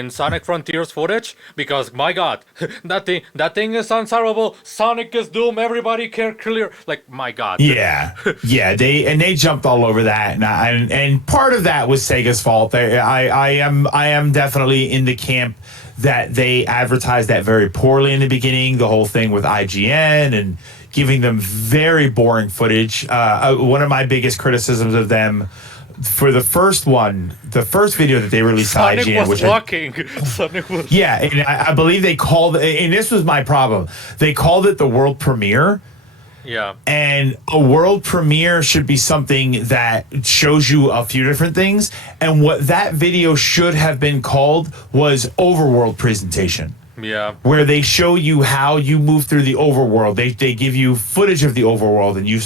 Sonic Frontiers footage, because my God, that thing is unsolvable. Sonic is doomed. Everybody can clear. Like, my God. yeah, they jumped all over that, and part of that was Sega's fault. I am definitely in the camp that they advertised that very poorly in the beginning. The whole thing with IGN and giving them very boring footage. One of my biggest criticisms of them for the first video that they released on IGN, Sonic was and I believe they called, and this was my problem, they called it the world premiere. Yeah. And a world premiere should be something that shows you a few different things. And what that video should have been called was overworld presentation. Yeah. Where they show you how you move through the overworld. They give you footage of the overworld, and you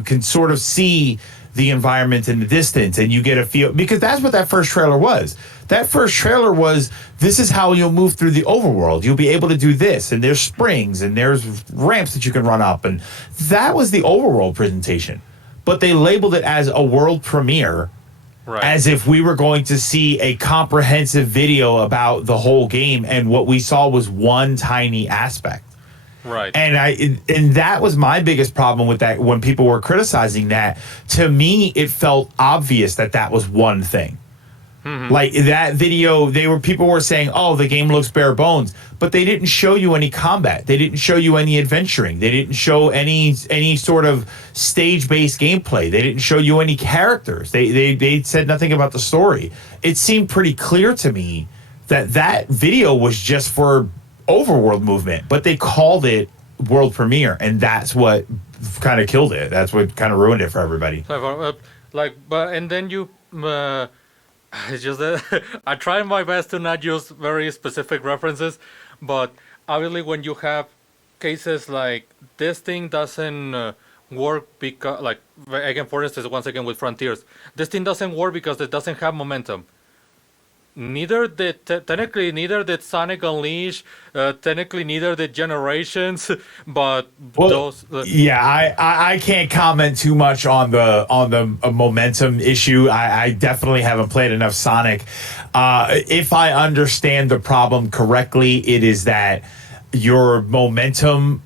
can sort of see the environment in the distance, and you get a feel, because that's what that first trailer was. That first trailer was, this is how you'll move through the overworld. You'll be able to do this, and there's springs, and there's ramps that you can run up, and that was the overworld presentation. But they labeled it as a world premiere, right, as if we were going to see a comprehensive video about the whole game, and what we saw was one tiny aspect. Right. And that was my biggest problem with that. When people were criticizing that, to me, it felt obvious that was one thing. Mm-hmm. Like that video, people were saying, "Oh, the game looks bare bones," but they didn't show you any combat. They didn't show you any adventuring. They didn't show any sort of stage-based gameplay. They didn't show you any characters. They said nothing about the story. It seemed pretty clear to me that video was just for overworld movement, but they called it world premiere, and that's what kind of killed it. That's what kind of ruined it for everybody. And then you, it's just that I try my best to not use very specific references, but obviously when you have cases like this thing doesn't work because, like, again, for instance, once again with Frontiers, this thing doesn't work because it doesn't have momentum. Neither did Sonic Unleashed. Technically, neither did Generations. But those. I can't comment too much on the momentum issue. I definitely haven't played enough Sonic. If I understand the problem correctly, it is that your momentum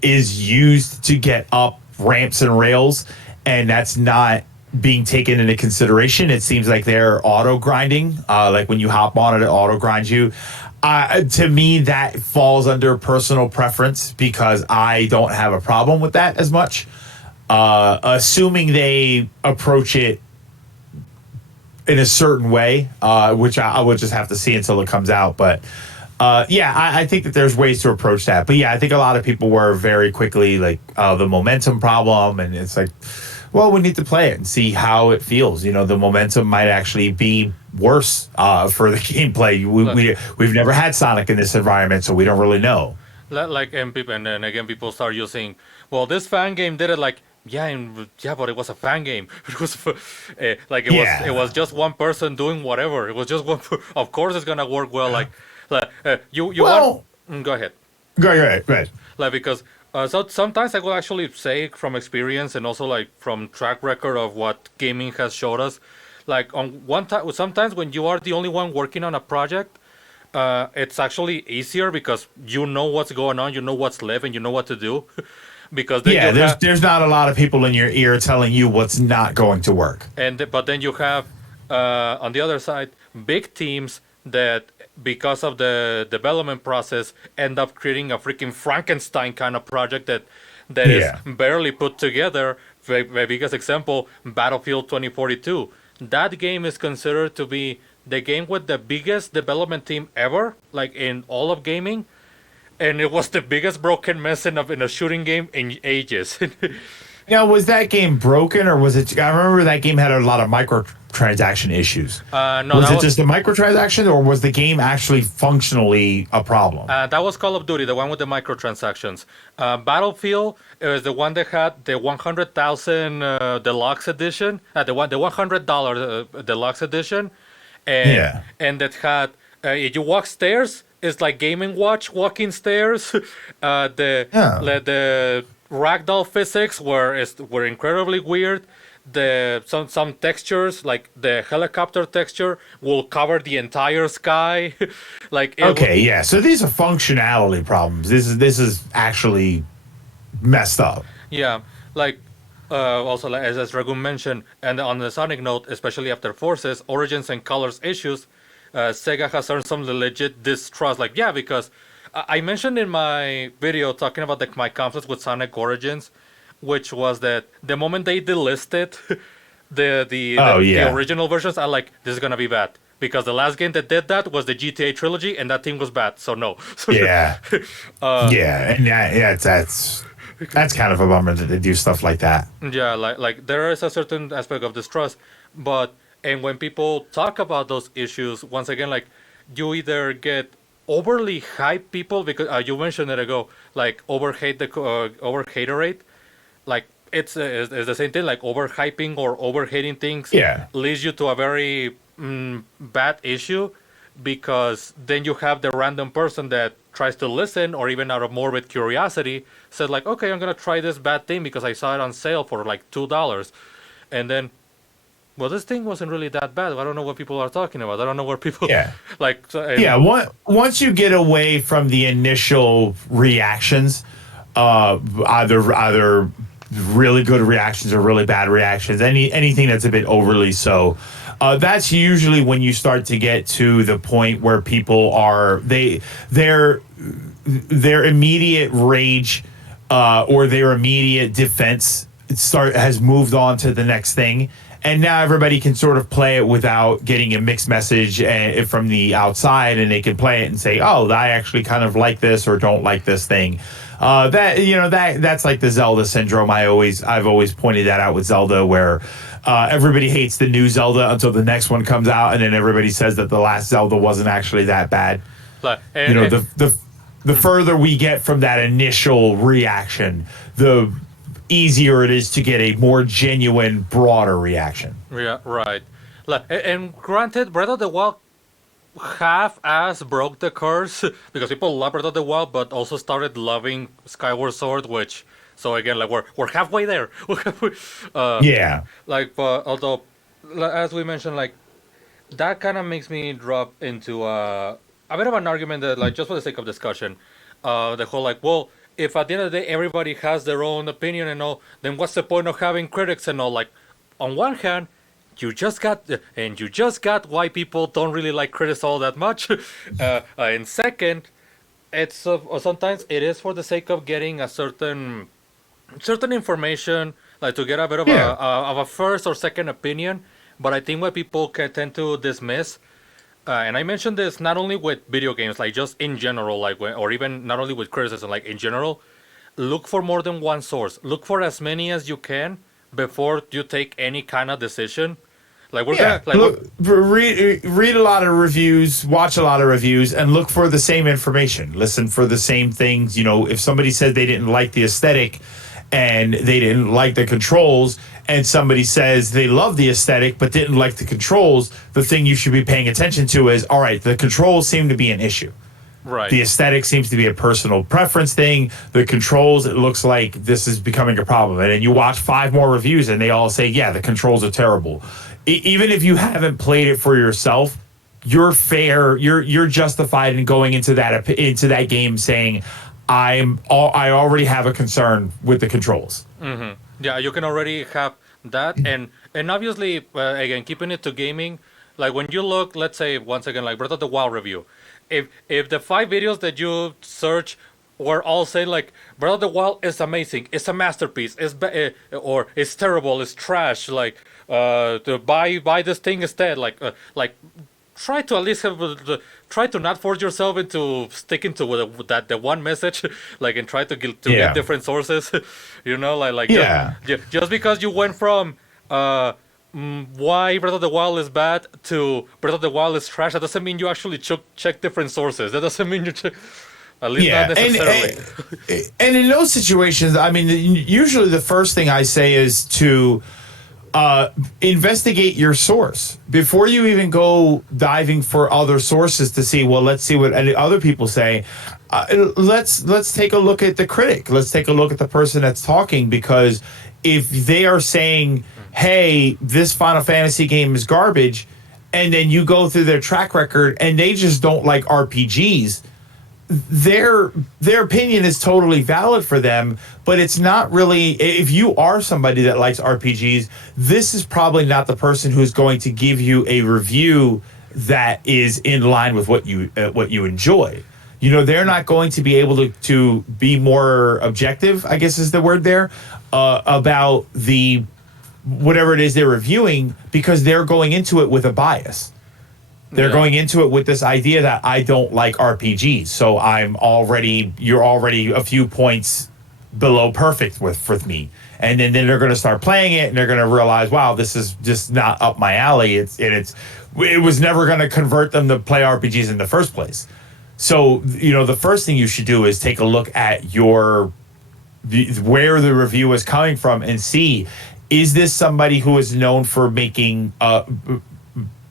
is used to get up ramps and rails, and that's not being taken into consideration. It seems like they're auto grinding. Like when you hop on it auto grinds you. To me, that falls under personal preference because I don't have a problem with that as much. Assuming they approach it in a certain way, which I would just have to see until it comes out. But I think that there's ways to approach that. But yeah, I think a lot of people were very quickly like the momentum problem, and it's like, well, we need to play it and see how it feels. The momentum might actually be worse for the gameplay. We've never had Sonic in this environment, so we don't really know. And then again, people start using, well, this fan game did it like, but it was a fan game. It was it was just one person doing whatever. It was just one. Of course, it's gonna work well. Go ahead. Go ahead. Because so sometimes I will actually say from experience and also like from track record of what gaming has showed us. Like on one time, sometimes when you are the only one working on a project, it's actually easier because you know what's going on, you know what's left, and you know what to do. Because then there's not a lot of people in your ear telling you what's not going to work. But then you have on the other side big teams that, because of the development process, end up creating a freaking Frankenstein kind of project that is barely put together. The biggest example, Battlefield 2042. That game is considered to be the game with the biggest development team ever, like in all of gaming. And it was the biggest broken mess in a shooting game in ages. Now, was that game broken, or was it? I remember that game had a lot of microtransaction issues. No, was it just a microtransaction, or was the game actually functionally a problem? That was Call of Duty, the one with the microtransactions. Battlefield is the one that had the 100,000 deluxe edition, the $100 deluxe edition, and that had if you walk stairs, it's like Game & Watch walking stairs. The ragdoll physics were incredibly weird. Some textures, like the helicopter texture, will cover the entire sky. So these are functionality problems. This is actually messed up. Yeah, also as Dragoon mentioned, and on the Sonic note, especially after Forces, Origins, and Colors issues, Sega has earned some legit distrust. Because I mentioned in my video talking about my conflicts with Sonic Origins, which was that the moment they delisted the original versions, I this is gonna be bad. Because the last game that did that was the GTA trilogy, and that team was bad. So no. That's kind of a bummer that they do stuff like that. Yeah, there is a certain aspect of distrust, and when people talk about those issues, once again, you either get overly hype people, because you mentioned it ago, over-haterate. It's the same thing, overhyping or overhating things leads you to a very bad issue, because then you have the random person that tries to listen, or even out of morbid curiosity said okay, I'm gonna try this bad thing because I saw it on sale for $2, and then, well, this thing wasn't really that bad. I don't know what people are talking about. I don't know where people Once you get away from the initial reactions, either really good reactions or really bad reactions, anything that's a bit overly so, that's usually when you start to get to the point where people are their immediate rage or their immediate defense has moved on to the next thing. And now everybody can sort of play it without getting a mixed message from the outside, and they can play it and say, "Oh, I actually kind of like this or don't like this thing." That's like the Zelda syndrome. I've always pointed that out with Zelda, where everybody hates the new Zelda until the next one comes out, and then everybody says that the last Zelda wasn't actually that bad. The further we get from that initial reaction, the easier it is to get a more genuine, broader reaction. Yeah, right. And granted, Breath of the Wild half-ass broke the curse because people love Breath of the Wild, but also started loving Skyward Sword, which, so again, we're halfway there. But although, as we mentioned, that kind of makes me drop into a bit of an argument that, just for the sake of discussion, the whole well, if at the end of the day everybody has their own opinion and all, then what's the point of having critics and all? on one hand, you just got why people don't really like critics all that much. And second, it's sometimes it is for the sake of getting a certain information, like to get a bit of Yeah. a first or second opinion. But I think what people can tend to dismiss, and I mentioned this not only with video games, like just in general, like or even not only with criticism, like in general, look for more than one source. Look for as many as you can before you take any kind of decision. Like we're Yeah, gonna like we're, read a lot of reviews, watch a lot of reviews, and look for the same information. Listen for the same things. You know, if somebody said they didn't like the aesthetic and they didn't like the controls, and somebody says they love the aesthetic but didn't like the controls, the thing you should be paying attention to is, all right, the controls seem to be an issue. right. The aesthetic seems to be a personal preference thing. The controls, it looks like this is becoming a problem. And then you watch 5 more reviews and they all say, yeah, the controls are terrible. Even if you haven't played it for yourself, you're fair. You're justified in going into that game saying, I already have a concern with the controls. Yeah, you can already have that, and obviously, again, keeping it to gaming, like when you look, let's say once again, like Breath of the Wild review, if the 5 videos that you search were all saying like Breath of the Wild is amazing, it's a masterpiece, or it's terrible, it's trash, like to buy this thing instead, like try to at least try to not force yourself into sticking to with that the one message, like, and try to get Yeah. different sources. Like Yeah. just because you went from why Breath of the Wild is bad to Breath of the Wild is trash, that doesn't mean you actually check different sources. That doesn't mean you check, at least Yeah, not necessarily. and in those situations, I mean, usually the first thing I say is to investigate your source before you even go diving for other sources to see. Well, let's see what other people say. Let's take a look at the critic. Let's take a look at the person that's talking, because if they are saying, "Hey, this Final Fantasy game is garbage," and then you go through their track record and they just don't like RPGs, their opinion is totally valid for them, but it's not really. If you are somebody that likes RPGs, this is probably not the person who's going to give you a review that is in line with what you enjoy. You know, they're not going to be able to be more objective, I guess is the word there, about the whatever it is they're reviewing, because they're going into it with a bias. They're Yeah. going into it with this idea that I don't like RPGs, so you're already a few points below perfect with me, and then they're going to start playing it and they're going to realize, wow, this is just not up my alley. It was never going to convert them to play RPGs in the first place. So the first thing you should do is take a look at where the review is coming from and see, is this somebody who is known for making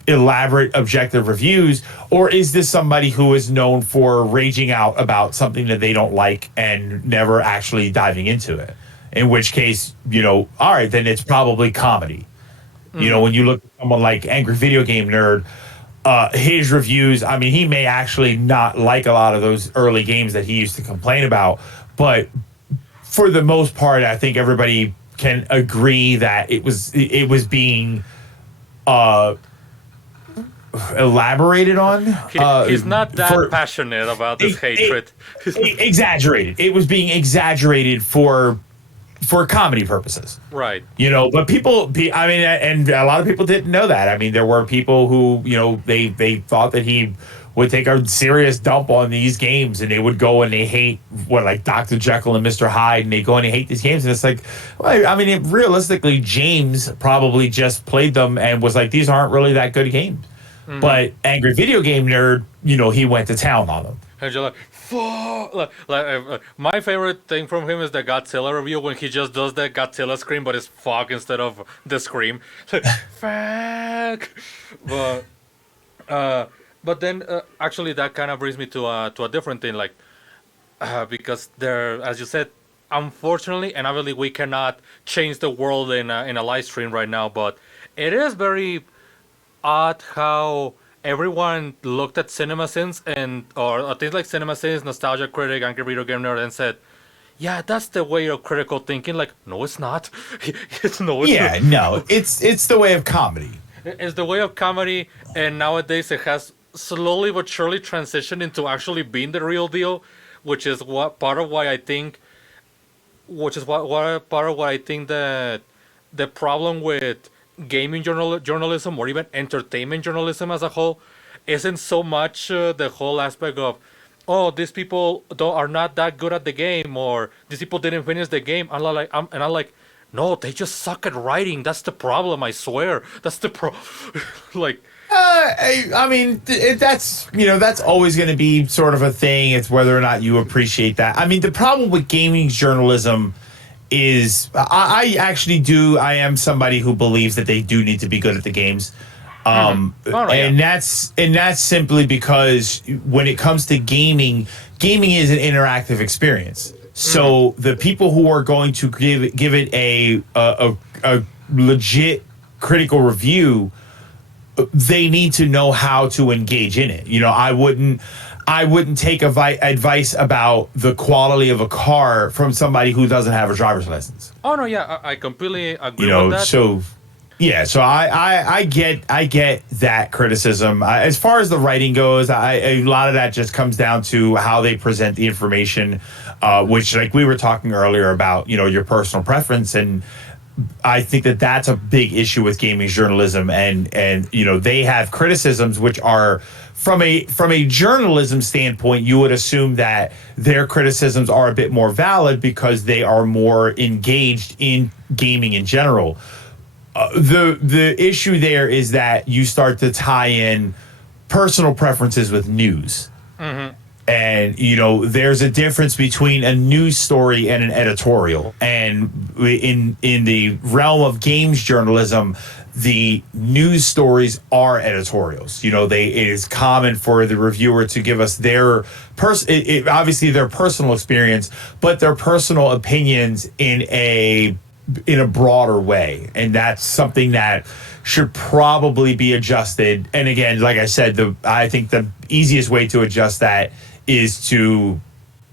elaborate objective reviews, or is this somebody who is known for raging out about something that they don't like and never actually diving into it? In which case, all right, then it's probably comedy. When you look at someone like Angry Video Game Nerd, his reviews, I mean, he may actually not like a lot of those early games that he used to complain about, but for the most part, I think everybody can agree that it was being elaborated on. He's not that passionate about this hatred. Exaggerated. It was being exaggerated for comedy purposes. Right. But I mean, and a lot of people didn't know that. I mean, there were people who, they thought that he would take a serious dump on these games, and they would go and they hate like Dr. Jekyll and Mr. Hyde, and they go and they hate these games. And it's like, well, I mean, realistically, James probably just played them and was like, these aren't really that good games. Mm-hmm. But Angry Video Game Nerd, he went to town on them. And you're like, fuck. My favorite thing from him is the Godzilla review when he just does the Godzilla scream, but it's fuck instead of the scream. Fuck. But then actually that kind of brings me to a different thing, like because there, as you said, unfortunately, and obviously we cannot change the world in a live stream right now, but it is very odd how everyone looked at CinemaSins or things like CinemaSins, Nostalgia Critic, Angry Video Game Nerd, and said, yeah, that's the way of critical thinking. Like, no, it's not. No, it's Yeah, no, it's the way of comedy. it's the way of comedy, and nowadays it has slowly but surely transitioned into actually being the real deal, which is what part of why I think, which is what part of why I think that the problem with gaming journalism or even entertainment journalism as a whole isn't so much the whole aspect of, oh, these people are not that good at the game, or these people didn't finish the game. And I'm like, no, they just suck at writing. That's the problem. I swear, that's the pro. Like, I mean, that's that's always going to be sort of a thing. It's whether or not you appreciate that. I mean, the problem with gaming journalism is I actually do. I am somebody who believes that they do need to be good at the games. oh no, yeah, And that's simply because when it comes to gaming, gaming is an interactive experience. So the people who are going to give it a legit critical review, they need to know how to engage in it. I wouldn't take advice about the quality of a car from somebody who doesn't have a driver's license. oh no, yeah. I completely agree You with know, that. so yeah, so I get that criticism. As far as the writing goes, a lot of that just comes down to how they present the information, which, like we were talking earlier about, your personal preference, and I think that that's a big issue with gaming journalism, and they have criticisms which are from a journalism standpoint. You would assume that their criticisms are a bit more valid because they are more engaged in gaming in general. The issue there is that you start to tie in personal preferences with news. And there's a difference between a news story and an editorial. And in the realm of games journalism, the news stories are editorials. It is common for the reviewer to give us their obviously their personal experience, but their personal opinions in a broader way. And that's something that should probably be adjusted. And again, like I said, I think the easiest way to adjust that is to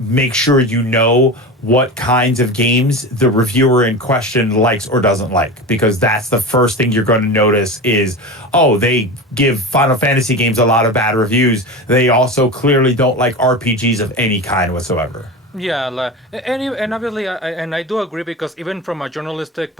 make sure you know what kinds of games the reviewer in question likes or doesn't like, because that's the first thing you're going to notice is, oh, they give Final Fantasy games a lot of bad reviews. They also clearly don't like RPGs of any kind whatsoever. Yeah, and obviously, I do agree, because even from a journalistic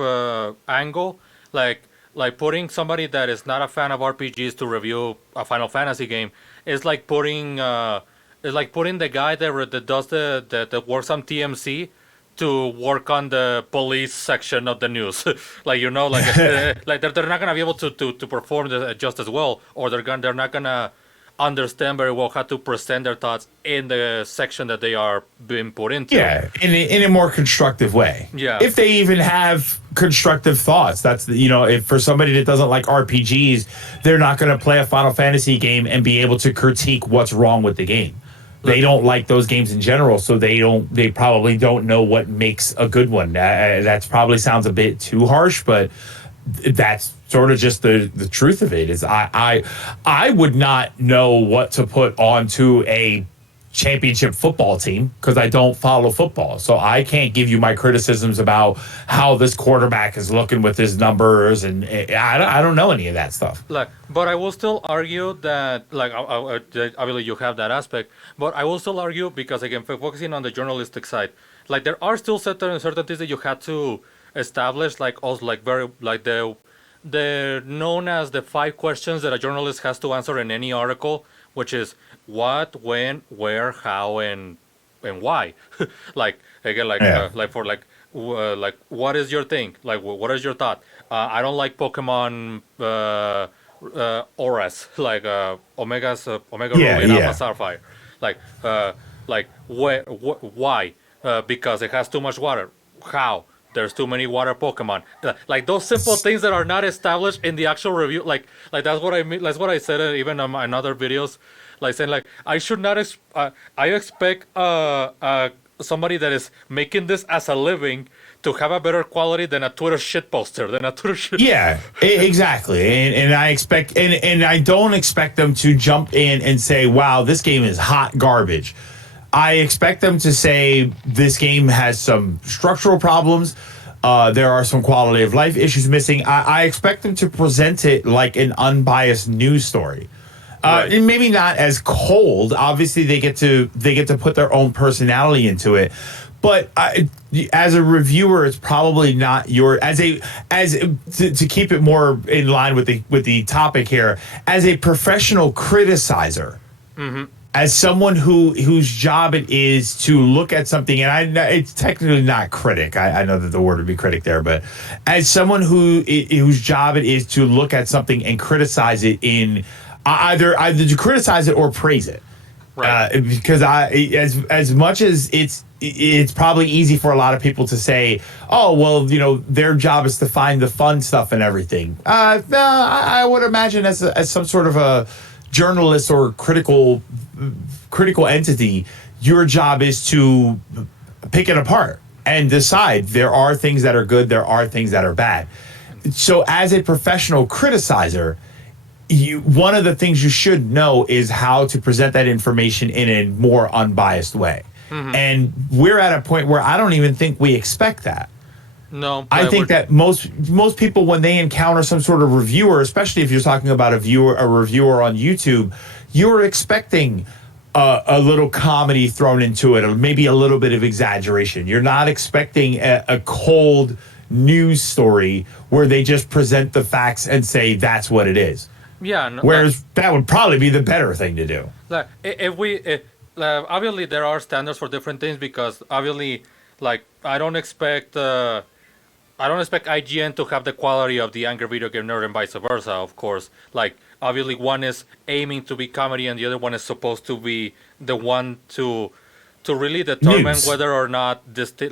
angle, like putting somebody that is not a fan of RPGs to review a Final Fantasy game is like putting the guy that does that works on TMC to work on the police section of the news. Like like they're not gonna be able to perform just as well, or they're not gonna understand very well how to present their thoughts in the section that they are being put into. Yeah, in a more constructive way. Yeah. If they even have constructive thoughts, that's if for somebody that doesn't like RPGs, they're not going to play a Final Fantasy game and be able to critique what's wrong with the game. They don't like those games in general, so they probably don't know what makes a good one. That probably sounds a bit too harsh, but that's sort of just the truth of it. Is I would not know what to put onto a championship football team because I don't follow football, so I can't give you my criticisms about how this quarterback is looking with his numbers, and I don't know any of that stuff. But I will still argue that, obviously you have that aspect, but I will still argue, because again, focusing on the journalistic side, like there are still certain things that you had to establish, like also they're known as the 5 questions that a journalist has to answer in any article, which is what, when, where, how, and why. Like again, what is your thing? Like what is your thought? I don't like Pokemon Auras, like Omega Ruby and Alpha Sapphire. Why? Because it has too much water. How? There's too many water Pokemon. Like those simple things that are not established in the actual review. Like that's what I mean. That's what I said even in other videos. Like saying I should not. I expect somebody that is making this as a living to have a better quality than a Twitter shit poster, than a Twitter shit. Yeah, exactly. And I expect, and I don't expect them to jump in and say, wow, this game is hot garbage. I expect them to say this game has some structural problems. There are some quality of life issues missing. I expect them to present it like an unbiased news story. Right. And maybe not as cold. Obviously, they get to put their own personality into it. But as a reviewer, it's probably not your to keep it more in line with the topic here. As a professional criticizer, as someone whose job it is to look at something, and it's technically not critic. I know that the word would be critic there, but as someone whose job it is to look at something and criticize it in either to criticize it or praise it. Right. Because as much as it's probably easy for a lot of people to say, oh well, their job is to find the fun stuff and everything. No, I would imagine as some sort of a journalist or critical entity, your job is to pick it apart and decide there are things that are good, there are things that are bad. So as a professional criticizer, one of the things you should know is how to present that information in a more unbiased way. And we're at a point where I don't even think we expect that. No, I think that most people, when they encounter some sort of reviewer, especially if you're talking about a reviewer on YouTube, you're expecting a little comedy thrown into it, or maybe a little bit of exaggeration. You're not expecting a cold news story where they just present the facts and say that's what it is. Yeah. No, Whereas that would probably be the better thing to do. like obviously there are standards for different things, because obviously, like, I don't expect IGN to have the quality of the Angry Video Game Nerd and vice versa. Of course, like, obviously one is aiming to be comedy and the other one is supposed to be the one to really determine News. whether or not this to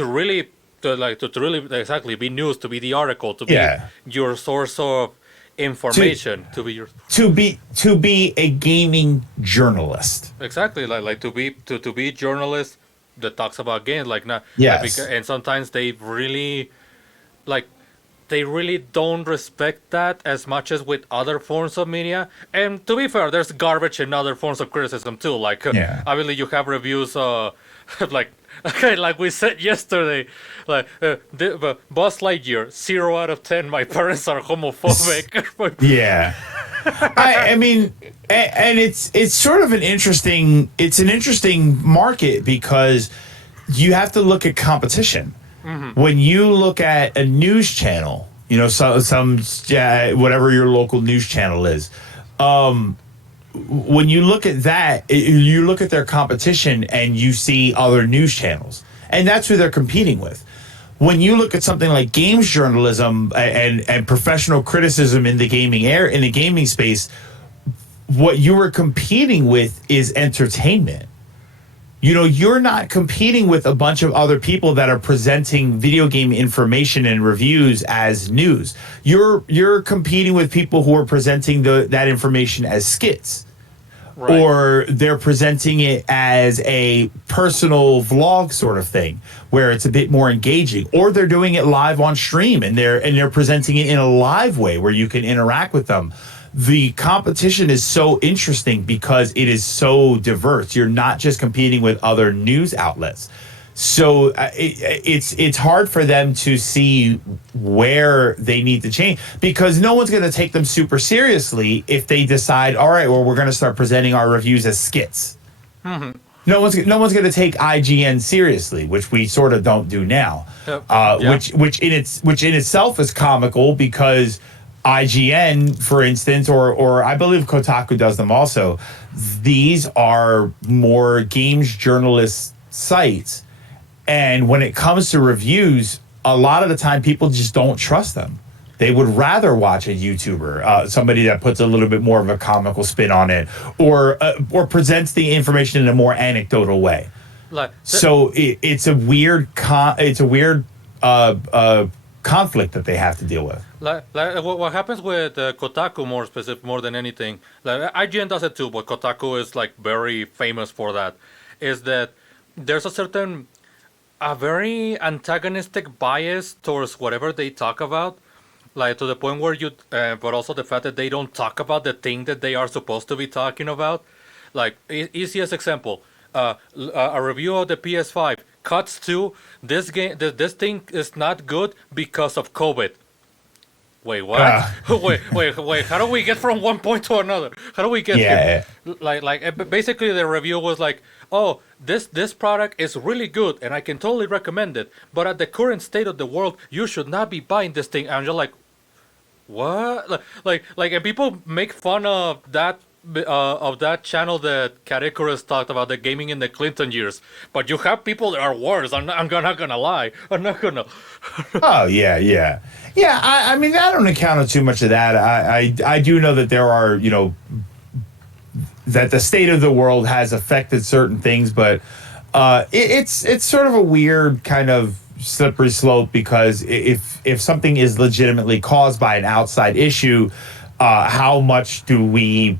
really exactly be news, to be the article, to be Yeah. your source of information, to be your to be a gaming journalist. exactly like to be journalist that talks about games, like, not Yes. and sometimes they really don't respect that as much as with other forms of media. And to be fair, there's garbage in other forms of criticism too. Like, Yeah. obviously you have reviews like, okay, like we said yesterday, like, Buzz Lightyear, 0 out of 10. My parents are homophobic. Yeah. I mean, and it's sort of an interesting market, because you have to look at competition. When you look at a news channel, whatever your local news channel is, when you look at that, you look at their competition and you see other news channels, and that's who they're competing with. When you look at something like games journalism and professional criticism in the gaming space, what you are competing with is entertainment. You're not competing with a bunch of other people that are presenting video game information and reviews as news. You're competing with people who are presenting that information as skits. Right. Or they're presenting it as a personal vlog sort of thing, where it's a bit more engaging. Or they're doing it live on stream, and they're presenting it in a live way where you can interact with them. The competition is so interesting because it is so diverse. You're not just competing with other news outlets. So it's hard for them to see where they need to change, because no one's going to take them super seriously if they decide, all right, well, we're going to start presenting our reviews as skits. No one's going to take IGN seriously, which we sort of don't do now. Yeah. Which in itself is comical, because IGN, for instance, or I believe Kotaku does them also. These are more games journalist sites. And when it comes to reviews, a lot of the time people just don't trust them. They would rather watch a YouTuber, somebody that puts a little bit more of a comical spin on it, or presents the information in a more anecdotal way. So it's a weird conflict that they have to deal with. What happens with Kotaku, more than anything, like IGN does it too, but Kotaku is like very famous for that, is that there's a very antagonistic bias towards whatever they talk about, like to the point where but also the fact that they don't talk about the thing that they are supposed to be talking about. Like, easiest example, a review of the PS5 cuts to this game. This thing is not good because of COVID. Wait, what? Uh, Wait. How do we get from one point to another? How do we get yeah. here? Basically, the review was like, "Oh, this product is really good, and I can totally recommend it. But at the current state of the world, you should not be buying this thing." And you're like, "What?" And people make fun of that channel that Cat Icarus talked about the gaming in the Clinton years. But you have people that are worse. I'm not gonna lie. I'm not gonna. Oh yeah. I mean, I don't account too much of that. I do know that there are, that the state of the world has affected certain things, but it's sort of a weird kind of slippery slope, because if something is legitimately caused by an outside issue, how much do we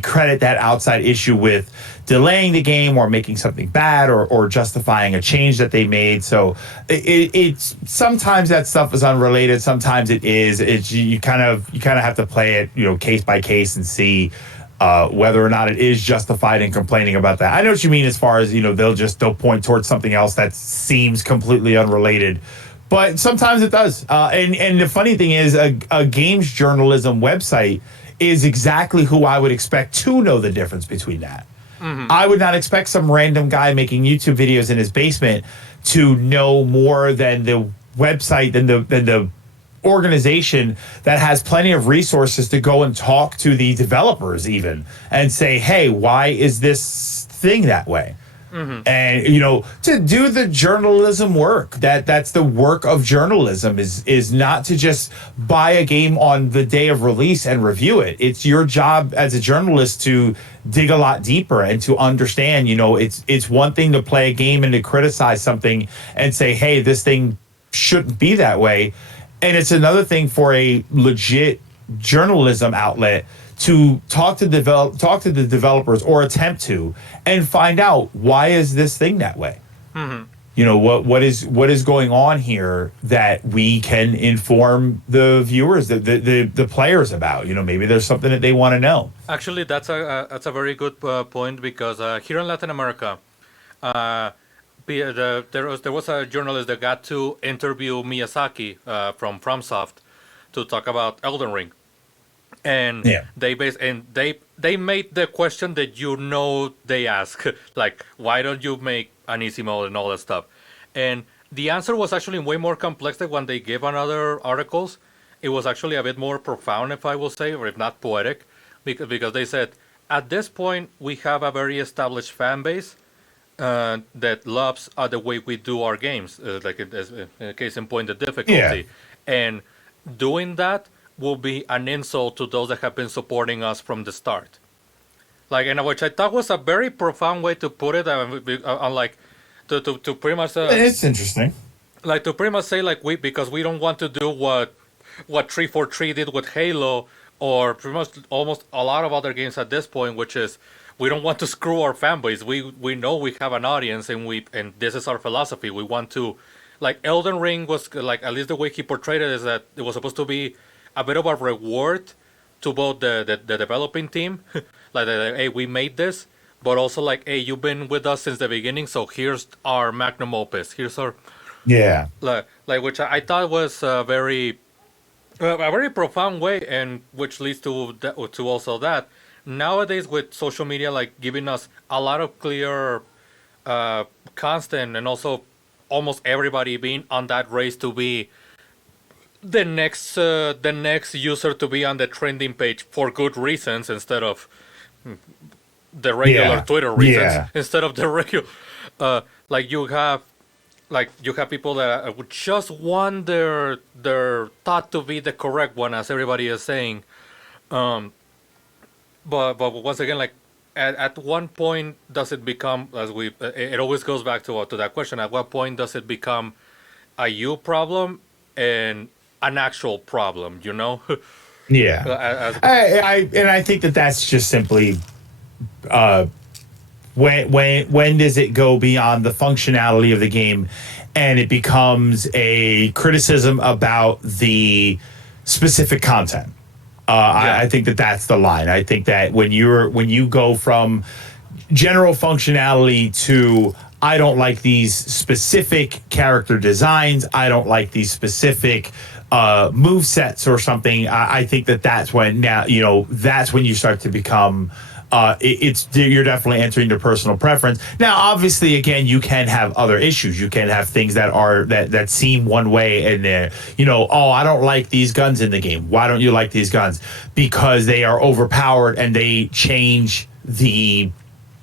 credit that outside issue with delaying the game or making something bad, or justifying a change that they made? So it's sometimes that stuff is unrelated. Sometimes it is. You kind of have to play it, case by case, and see whether or not it is justified in complaining about that. I know what you mean, as far as, they'll point towards something else that seems completely unrelated. But sometimes it does. And the funny thing is, a games journalism website is exactly who I would expect to know the difference between that. Mm-hmm. I would not expect some random guy making YouTube videos in his basement to know more than the website, than the organization that has plenty of resources to go and talk to the developers even and say, hey, why is this thing that way? Mm-hmm. And to do the journalism work, that's the work of journalism, is not to just buy a game on the day of release and review it. It's your job as a journalist to dig a lot deeper and to understand. It's one thing to play a game and to criticize something and say, hey, this thing shouldn't be that way, and it's another thing for a legit journalism outlet to talk to the developers, or attempt to, and find out, why is this thing that way? Mm-hmm. What is going on here that we can inform the viewers, the players about? Maybe there's something that they want to know. Actually, that's a very good point, because here in Latin America, there was a journalist that got to interview Miyazaki from FromSoft to talk about Elden Ring. And they made the question that they ask, like, why don't you make an easy mode and all that stuff? And the answer was actually way more complex than when they gave on other articles. It was actually a bit more profound, if I will say, or if not poetic, because they said, at this point, we have a very established fan base that loves the way we do our games, like in case in point, the difficulty. And doing that will be an insult to those that have been supporting us from the start. Which I thought was a very profound way to put it, to pretty much... it's interesting. To pretty much say, because we don't want to do what 343 did with Halo, or pretty much almost a lot of other games at this point, which is, we don't want to screw our fan base. We know we have an audience, and this is our philosophy. We want to... Elden Ring was, at least the way he portrayed it, is that it was supposed to be a bit of a reward to both the developing team, hey, we made this, but also hey, you've been with us since the beginning, so here's our magnum opus. Here's our which I thought was a very profound way, and which leads to also that nowadays with social media giving us a lot of clear constant, and also almost everybody being on that race to be the next user to be on the trending page for good reasons, instead of the regular Twitter reasons, instead of the regular you have people that would just want their thought to be the correct one, as everybody is saying, but once again, at one point does it become, it always goes back to that question, at what point does it become a you problem and an actual problem, I think that's just simply when does it go beyond the functionality of the game and it becomes a criticism about the specific content. I think that's the line. I think that when you go from general functionality to I don't like these specific character designs. I don't like these specific move sets or something. I think that's when now, that's when you start to become you're definitely entering your personal preference. Now, obviously, again, you can have other issues. You can have things that seem one way and I don't like these guns in the game. Why don't you like these guns? Because they are overpowered and they change the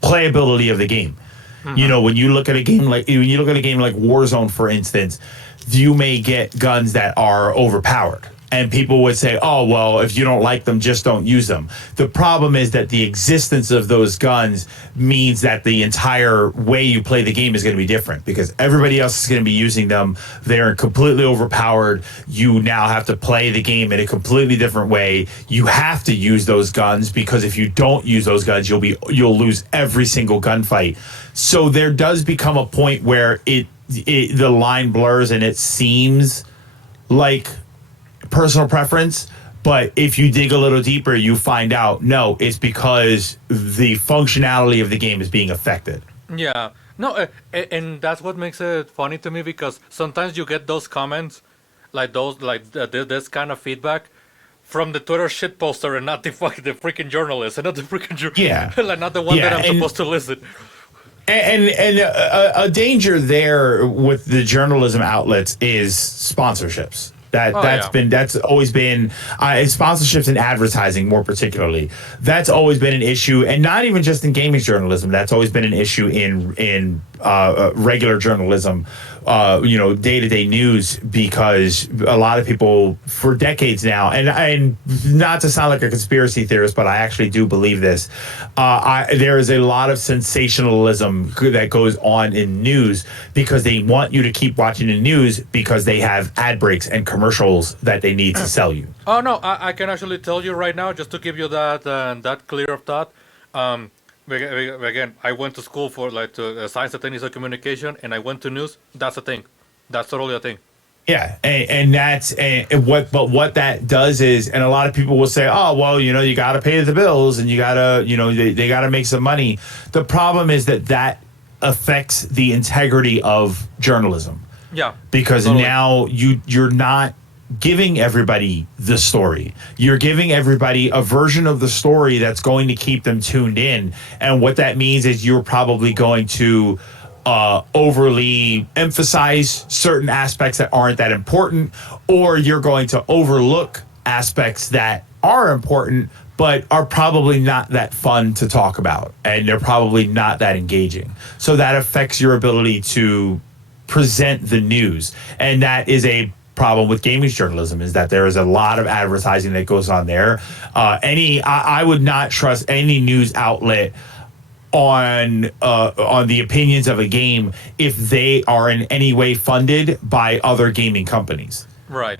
playability of the game. Mm-hmm. When you look at a game like Warzone, for instance, you may get guns that are overpowered. And people would say, oh, well, if you don't like them, just don't use them. The problem is that the existence of those guns means that the entire way you play the game is going to be different because everybody else is going to be using them. They're completely overpowered. You now have to play the game in a completely different way. You have to use those guns because if you don't use those guns, you'll lose every single gunfight. So there does become a point where the line blurs and it seems like personal preference, but if you dig a little deeper, you find out no, it's because the functionality of the game is being affected. Yeah, no, and that's what makes it funny to me because sometimes you get those comments, this kind of feedback from the Twitter shit poster and not the freaking journalist and not the freaking not the one that I'm supposed to listen. And a danger there with the journalism outlets is sponsorships. That's always been sponsorships and advertising more particularly. That's always been an issue, and not even just in gaming journalism. That's always been an issue in regular journalism, day-to-day news, because a lot of people for decades now, and not to sound like a conspiracy theorist, but I actually do believe this. There is a lot of sensationalism that goes on in news because they want you to keep watching the news because they have ad breaks and commercials that they need to sell you. Oh no, I can actually tell you right now, just to give you that clear of thought. Again, I went to school for science and techniques of communication, and I went to news. That's a thing. That's totally a thing. Yeah, and that's what that does is, and a lot of people will say, oh, well, you got to pay the bills, and you got to, they got to make some money. The problem is that affects the integrity of journalism. Yeah, because totally. Now you're not giving everybody the story. You're giving everybody a version of the story that's going to keep them tuned in. And what that means is you're probably going to overly emphasize certain aspects that aren't that important, or you're going to overlook aspects that are important but are probably not that fun to talk about, and they're probably not that engaging. So that affects your ability to present the news. And that is a problem with gaming journalism, is that there is a lot of advertising that goes on there. I would not trust any news outlet on the opinions of a game if they are in any way funded by other gaming companies. Right.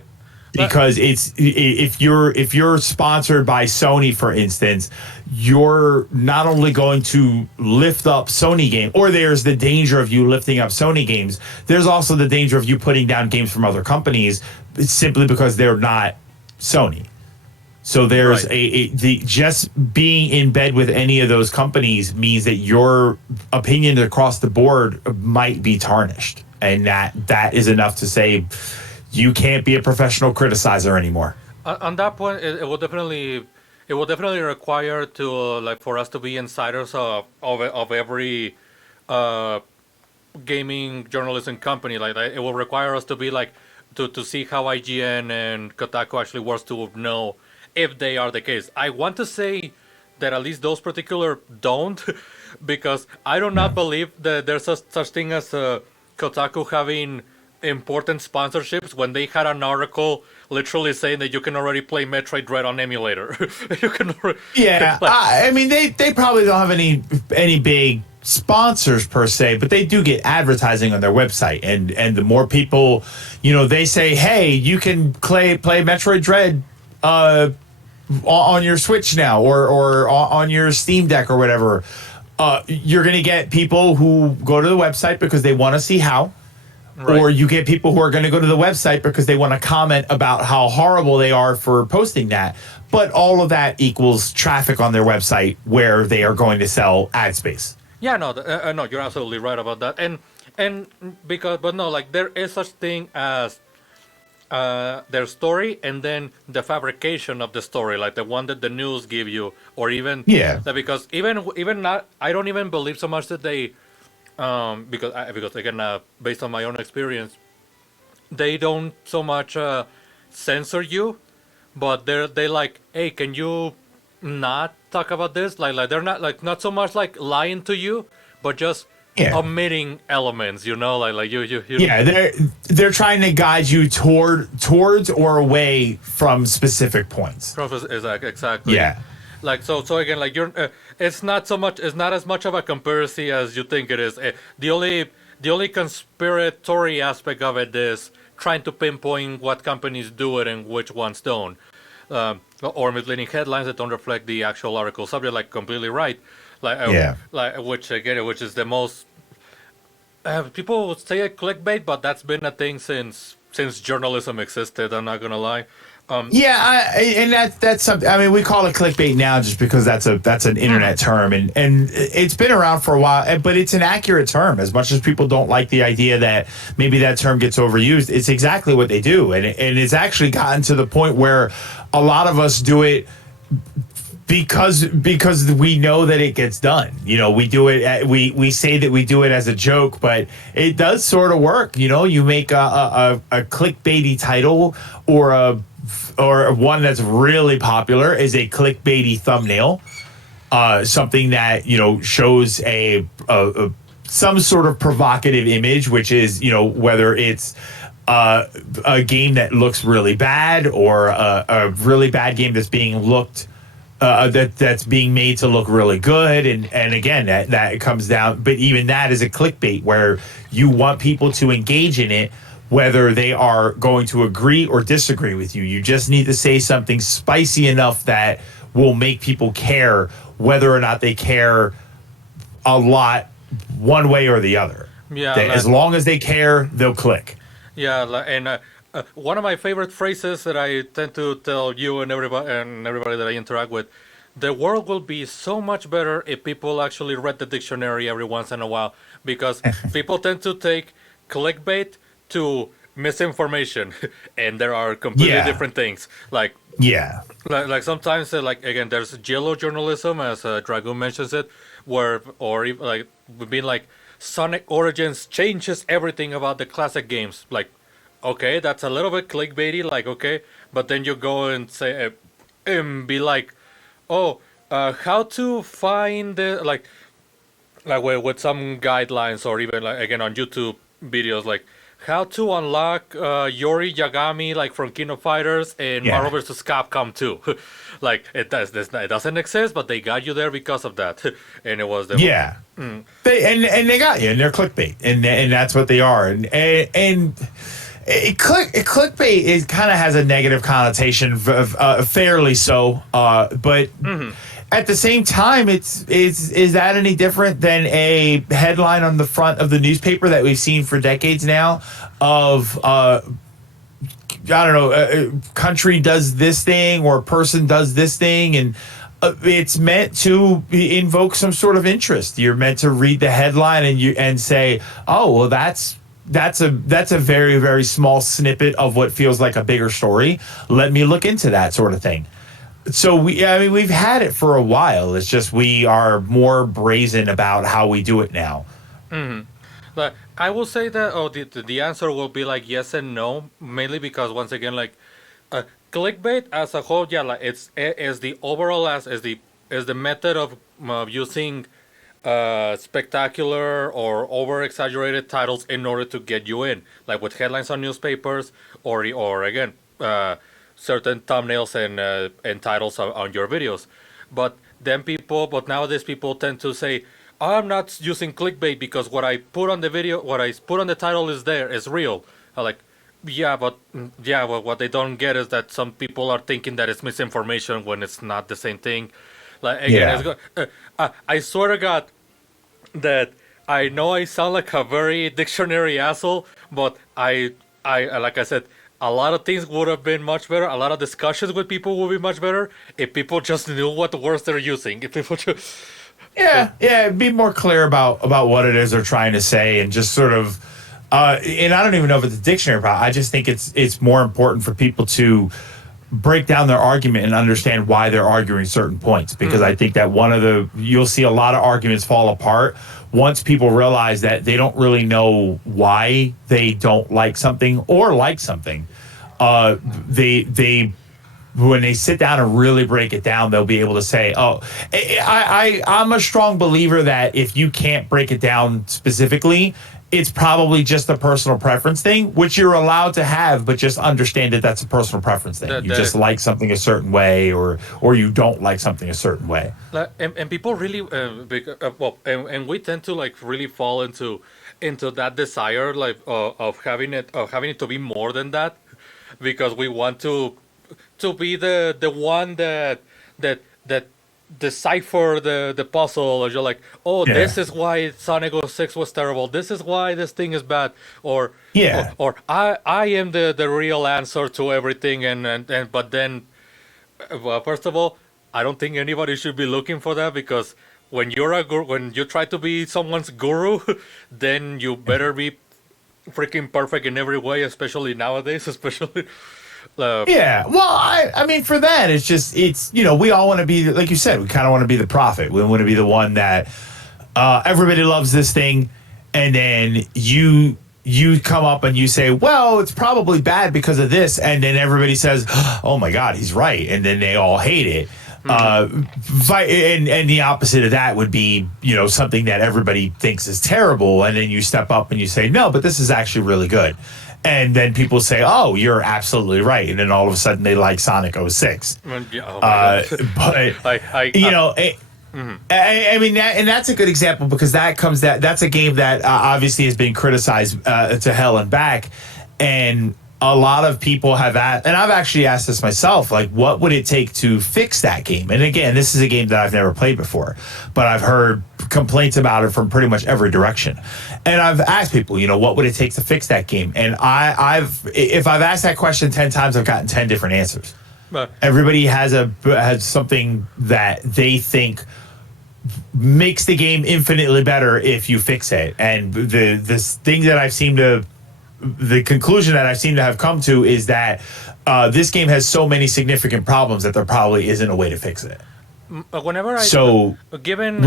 Because if you're sponsored by Sony, for instance, you're not only going to lift up Sony games, or there's the danger of you lifting up Sony games. There's also the danger of you putting down games from other companies simply because they're not Sony. So there's just being in bed with any of those companies means that your opinion across the board might be tarnished, and that is enough to say you can't be a professional criticizer anymore. On that point, it will definitely require to for us to be insiders of every gaming journalism company. It will require us to be to see how IGN and Kotaku actually works to know if they are the case. I want to say that at least those particular don't, because I do not believe that there's such thing as Kotaku having important sponsorships when they had an article literally saying that you can already play Metroid Dread on emulator. I mean, they probably don't have any big sponsors per se, but they do get advertising on their website, and the more people, they say, hey, you can play Metroid Dread on your Switch now, or on your Steam Deck or whatever. You're going to get people who go to the website because they want to see how. Right. Or you get people who are going to go to the website because they want to comment about how horrible they are for posting that. But all of that equals traffic on their website where they are going to sell ad space. Yeah, no, no, you're absolutely right about that, and because, but no, like there is such thing as their story and then the fabrication of the story, like the one that the news give you, or even Yeah. that, because even not, I don't even believe so much that they because again, based on my own experience, they don't so much censor you, but they like, hey, can you not talk about this? Like they're not like, not so much like lying to you, but just Yeah. omitting elements. Like you. Yeah, they're trying to guide you towards or away from specific points. Is like exactly. Yeah. Like so again, like you're it's not so much, it's not as much of a conspiracy as you think it is. The only conspiratory aspect of it is trying to pinpoint what companies do it and which ones don't, or misleading headlines that don't reflect the actual article subject. Like completely right, Yeah. which is the most, people would say it clickbait, but that's been a thing since journalism existed. I'm not gonna lie. Yeah, and that's something. I mean, we call it clickbait now just because that's an internet term, and it's been around for a while. But it's an accurate term. As much as people don't like the idea that maybe that term gets overused, it's exactly what they do, and it's actually gotten to the point where a lot of us do it because we know that it gets done. We do it. We say that we do it as a joke, but it does sort of work. You make a clickbaity title or one that's really popular is a clickbaity thumbnail, something that shows some sort of provocative image, which is whether it's a game that looks really bad or a really bad game that's being looked that's being made to look really good, and again that comes down. But even that is a clickbait where you want people to engage in it, whether they are going to agree or disagree with you. You just need to say something spicy enough that will make people care, whether or not they care a lot one way or the other. Yeah, As long as they care, they'll click. yeah, and one of my favorite phrases that I tend to tell you and everybody that I interact with: the world will be so much better if people actually read the dictionary every once in a while, because people tend to take clickbait to misinformation, and there are completely Yeah. different things. Yeah. Like sometimes, like again, there's yellow journalism, as Dragoon mentions it, where like being like Sonic Origins changes everything about the classic games. Like, okay, that's a little bit clickbaity. Like, okay, but then you go and say, be like, oh, how to find the like with some guidelines, or even like again on YouTube videos, like how to unlock Yori Yagami, like from King of Fighters and Yeah. Marvel vs. Capcom 2. Like it doesn't exist, but they got you there because of that. And it was the Yeah. They got you, and they're clickbait, and that's what they are, and clickbait kind of has a negative connotation, fairly so, but. At the same time, is that any different than a headline on the front of the newspaper that we've seen for decades now of I don't know, country does this thing or person does this thing, and it's meant to invoke some sort of interest. You're meant to read the headline and say, oh, well, that's a very, very small snippet of what feels like a bigger story. Let me look into that sort of thing. So we've had it for a while. It's just we are more brazen about how we do it now. But I will say that, the answer will be like yes and no, mainly because once again, like clickbait as a whole, yeah, like it's is the overall is the method of using spectacular or over exaggerated titles in order to get you in, like with headlines on newspapers, or again certain thumbnails and titles on your videos. But nowadays people tend to say, I'm not using clickbait because what I put on the video, what I put on the title is real. I'm like, well, what they don't get is that some people are thinking that it's misinformation when it's not the same thing. Like again, Yeah. I swear to God that I know I sound like a very dictionary asshole, but I like I said, a lot of things would have been much better. A lot of discussions with people would be much better if people just knew what words they're using. If people just Yeah, be more clear about what it is they're trying to say, and just sort of. And I don't even know if it's a dictionary problem. I just think it's more important for people to break down their argument and understand why they're arguing certain points. Because I think that you'll see a lot of arguments fall apart once people realize that they don't really know why they don't like something or like something. They when they sit down and really break it down, they'll be able to say, "Oh, I'm a strong believer that if you can't break it down specifically, it's probably just a personal preference thing, which you're allowed to have, but just understand that that's a personal preference thing. You just like something a certain way, or you don't like something a certain way." And people really, and we tend to like really fall into that desire like of having it to be more than that, because we want to be the one that decipher the puzzle, or you're like, oh, Yeah. this is why Sonic 06 was terrible, this is why this thing is bad, or Yeah. or I am the real answer to everything, and but then, well, first of all, I don't think anybody should be looking for that, because when when you try to be someone's guru, then you better be freaking perfect in every way, especially nowadays, especially Yeah. Well, I mean, for that, we all want to be, like you said, we kind of want to be the prophet. We want to be the one that everybody loves this thing. And then you come up and you say, well, it's probably bad because of this. And then everybody says, oh my God, he's right. And then they all hate it. And the opposite of that would be, something that everybody thinks is terrible. And then you step up and you say, no, but this is actually really good. And then people say, oh, you're absolutely right. And then all of a sudden they like Sonic 06. Yeah, oh my God. But, I mean, and that's a good example, because that's a game that obviously has been criticized to hell and back. And a lot of people have asked, and I've actually asked this myself, like, what would it take to fix that game? And again, this is a game that I've never played before, but I've heard complaints about it from pretty much every direction. And I've asked people, what would it take to fix that game? And if I've asked that question 10 times, I've gotten 10 different answers. Everybody has something that they think makes the game infinitely better if you fix it. And the conclusion that I seem to have come to is that this game has so many significant problems that there probably isn't a way to fix it. Whenever given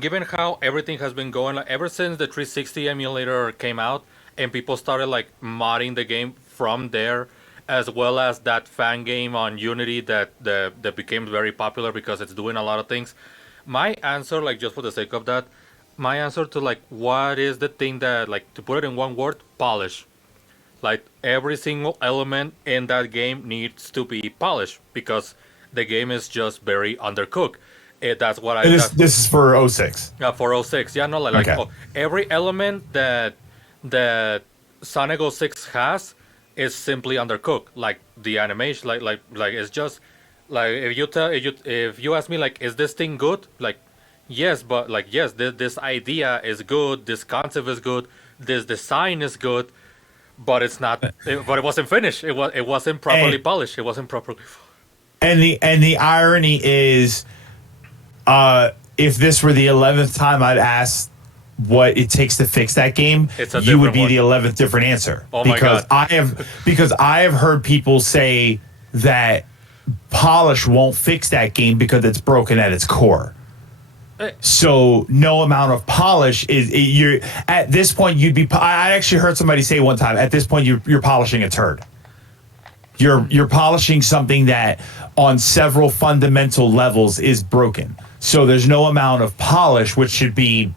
given how everything has been going, like, ever since the 360 emulator came out and people started like modding the game from there, as well as that fan game on Unity that became very popular because it's doing a lot of things. My answer, like, just for the sake of that, my answer to like what is the thing that, like, to put it in one word, polish. Like, every single element in that game needs to be polished, because the game is just very undercooked. That's what I. This is for 06. Yeah, for 06. Yeah, no, like, okay. Every element that Sonic 06 has is simply undercooked. Like the animation, like it's just like, if you ask me, like, is this thing good? Like, yes, but like, yes, this idea is good. This concept is good. This design is good, but it's not. But it wasn't finished. It wasn't properly polished. It wasn't properly. And the irony is, if this were the 11th time I'd asked what it takes to fix that game, you would be the 11th different answer. Oh my God. Because I have heard people say that polish won't fix that game because it's broken at its core. So no amount of polish you're at this point you'd be. I actually heard somebody say one time, at this point you're polishing a turd. You're polishing something that on several fundamental levels is broken. So there's no amount of polish, which should be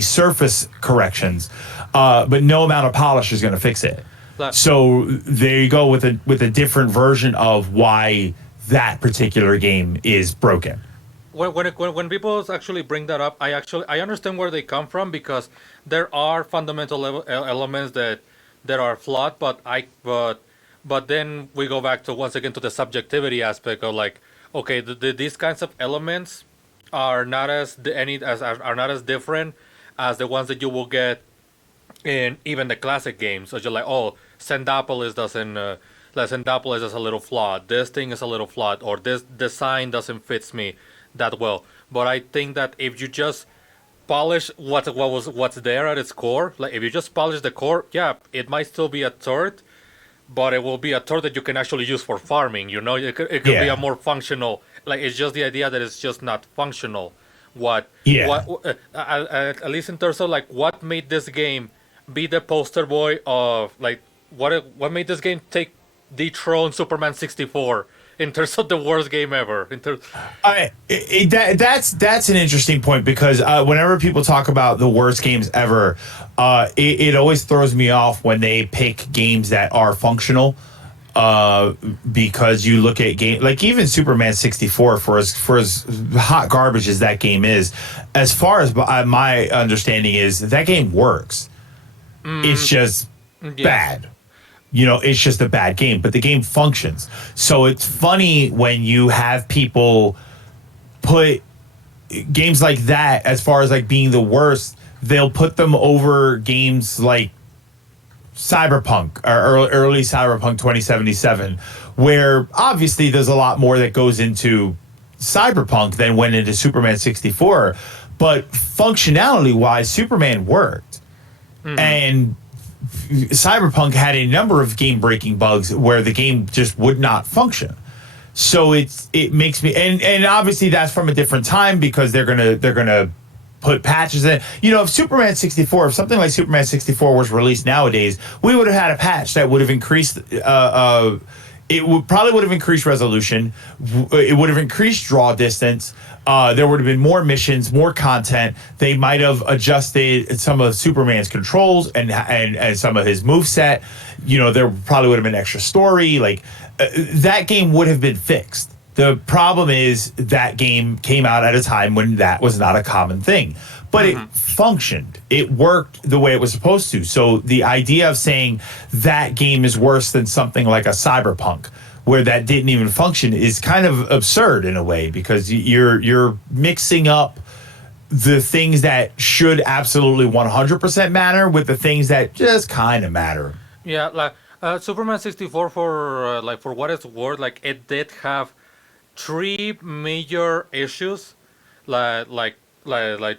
surface corrections, but no amount of polish is going to fix it. So there you go with a different version of why that particular game is broken. When people actually bring that up, I understand where they come from, because there are fundamental elements that are flawed, but then we go back to, once again, to the subjectivity aspect of, like, okay, these kinds of elements are not as different as the ones that you will get in even the classic games. So you're like, oh, Sendopolis is a little flawed. This thing is a little flawed, or this design doesn't fit me. that well. But I think that if you just polish what's there at its core, like if you just polish the core, yeah, it might still be a turret, but it will be a turret that you can actually use for farming. You know, it could be a Yeah. more functional. Like it's just the idea that it's just not functional. Yeah. At least in terms of like what made this game be the poster boy of like what made this game dethrone Superman 64 in terms of the worst game ever. That's an interesting point because whenever people talk about the worst games ever, it always throws me off when they pick games that are functional. Because you look at game like even Superman 64 for as hot garbage as that game is, as far as my understanding is that game works. It's just Yeah. bad. It's just a bad game, but the game functions. So it's funny when you have people put games like that as far as like being the worst, they'll put them over games like Cyberpunk or early Cyberpunk 2077, where obviously there's a lot more that goes into Cyberpunk than went into Superman 64, but functionality wise, Superman worked. And Cyberpunk had a number of game breaking bugs where the game just would not function. So it makes me and obviously that's from a different time because they're gonna put patches in. If Superman 64, if something like Superman 64 was released nowadays, we would have had a patch that would have increased. Probably would have increased resolution. It would have increased draw distance. There would have been more missions, more content. They might have adjusted some of Superman's controls and some of his moveset. There probably would have been extra story. Like that game would have been fixed. The problem is that game came out at a time when that was not a common thing. But it functioned. It worked the way it was supposed to. So the idea of saying that game is worse than something like a Cyberpunk, where that didn't even function, is kind of absurd in a way because you're mixing up the things that should absolutely 100% matter with the things that just kind of matter. Yeah, like Superman 64 for what it's worth, like it did have three major issues, like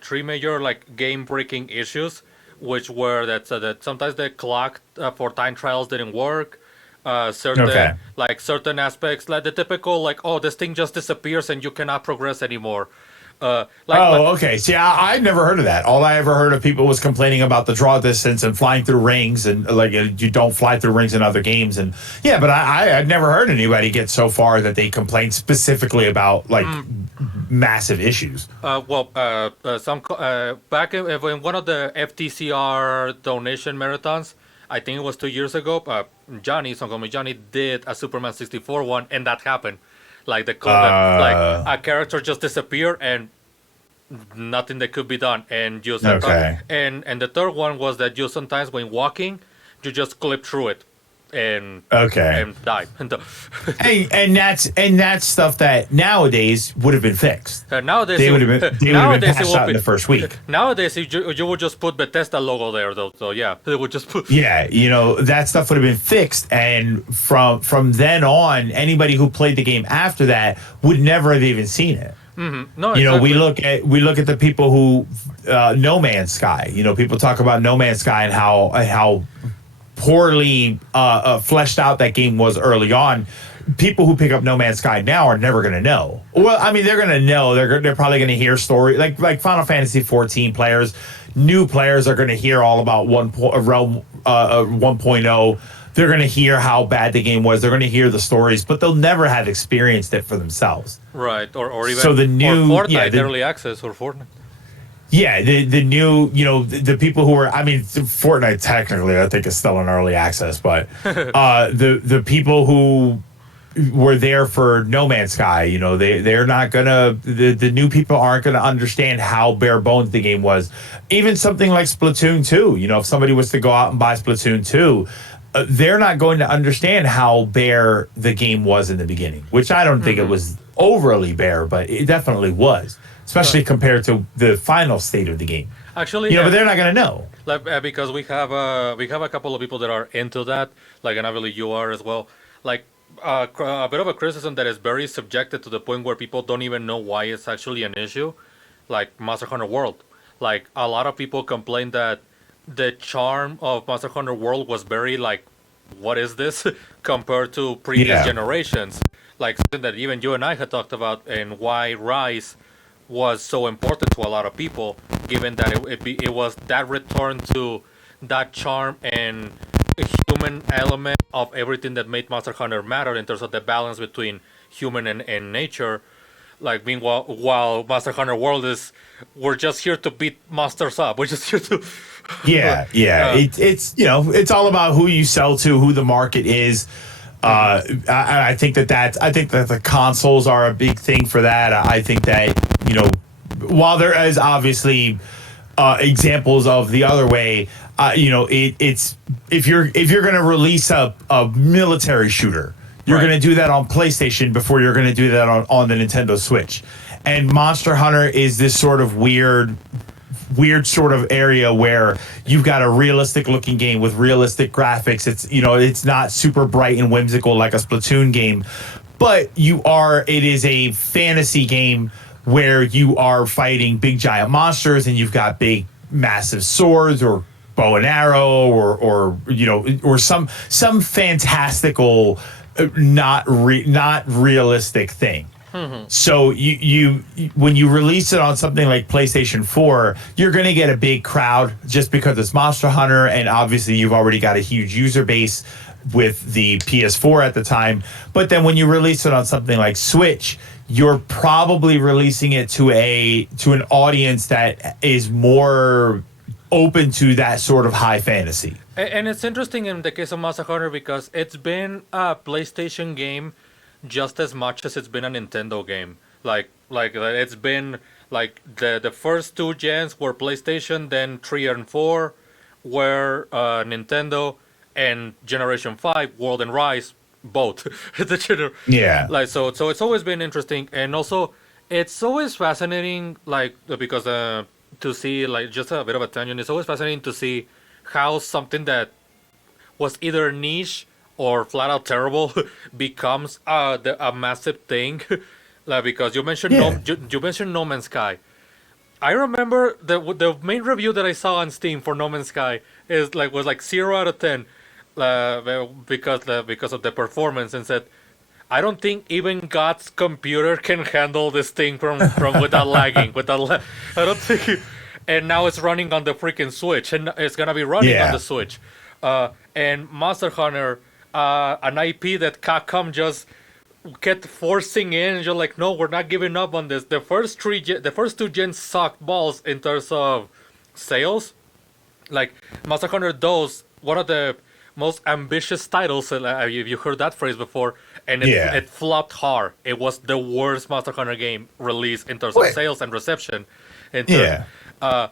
three major like game breaking issues, which were that sometimes the clock for time trials didn't work. Okay. Certain aspects, like the typical like, oh, this thing just disappears and you cannot progress anymore. Okay. See, I'd never heard of that. All I ever heard of people was complaining about the draw distance and flying through rings, and like you don't fly through rings in other games. And yeah, but I'd never heard anybody get so far that they complained specifically about like massive issues. Back in one of the FTCR donation marathons, I think it was 2 years ago. Johnny did a Superman 64 one, and that happened. Like like a character just disappeared and nothing that could be done. And you Okay. and the third one was that you sometimes when walking, you just clip through it and Okay. and die. And that's stuff that nowadays would have been fixed. Nowadays They it would have been nowadays it patched would out be in the first week. nowadays you would just put Bethesda logo there though. So yeah, they would just put Yeah, that stuff would have been fixed, and from then on, anybody who played the game after that would never have even seen it. no. We Exactly. look at the people who No Man's Sky. People talk about No Man's Sky and how poorly fleshed out that game was early on. People who pick up No Man's Sky now are never going to know. Well, I mean, they're going to know. They're probably going to hear story like Final Fantasy 14 players. New players are going to hear all about Realm 1.0. They're going to hear how bad the game was. They're going to hear the stories, but they'll never have experienced it for themselves. Right, or even So the new- or Fortnite yeah, the- early access or Fortnite. Yeah, the new, the people who are, I mean, Fortnite technically I think is still in early access, but the people who were there for No Man's Sky, they're not gonna, the new people aren't gonna understand how bare bones the game was. Even something like Splatoon 2, if somebody was to go out and buy Splatoon 2, they're not going to understand how bare the game was in the beginning, which I don't think it was overly bare, but it definitely was, especially compared to the final state of the game. Actually, But they're not going to know. like because we have a couple of people that are into that, like, and I believe you are as well. Like a bit of a criticism that is very subjective to the point where people don't even know why it's actually an issue, like Monster Hunter World. Like a lot of people complain that the charm of Monster Hunter World was very like, what is this compared to previous Yeah. generations? Like something that even you and I had talked about, and why Rise was so important to a lot of people, given that it was that return to that charm and human element of everything that made Monster Hunter matter in terms of the balance between human and nature. Like meanwhile, while Monster Hunter World is, we're just here to beat monsters up. We're just here to. Yeah, yeah. uh, It's it's all about who you sell to, who the market is. I think I think that the consoles are a big thing for that. I think that while there is obviously examples of the other way, it's if you're going to release a military shooter, you're Right. going to do that on PlayStation before you're going to do that on the Nintendo Switch. And Monster Hunter is this sort of weird sort of area where you've got a realistic looking game with realistic graphics. It's it's not super bright and whimsical like a Splatoon game, but it is a fantasy game where you are fighting big giant monsters and you've got big massive swords or bow and arrow or some fantastical not realistic thing. So when you release it on something like PlayStation 4, you're going to get a big crowd just because it's Monster Hunter, and obviously you've already got a huge user base with the PS4 at the time. But then when you release it on something like Switch, you're probably releasing it to an audience that is more open to that sort of high fantasy. And it's interesting in the case of Monster Hunter because it's been a PlayStation game just as much as it's been a Nintendo game. It's been like the first two gens were PlayStation, then 3 and 4 were Nintendo, and Generation 5, World and Rise, both. Yeah. So it's always been interesting, and also it's always fascinating because to see, like, just a bit of a tangent, it's always fascinating to see how something that was either niche or flat out terrible becomes a massive thing. Like, because you mentioned Yeah. you mentioned No Man's Sky. I remember the main review that I saw on Steam for No Man's Sky was like 0 out of 10, because of the performance, and said, I don't think even God's computer can handle this thing from without lagging. I don't think. And now it's running on the freaking Switch, and it's gonna be running on Yeah. the Switch. And Monster Hunter, an IP that Capcom just kept forcing in, and you're like, no, we're not giving up on this. The first two gens sucked balls in terms of sales. Like Monster Hunter DOS, one of the most ambitious titles. You heard that phrase before, and Yeah. it flopped hard. It was the worst Monster Hunter game released in terms of Wait. sales and reception. Yeah. Uh,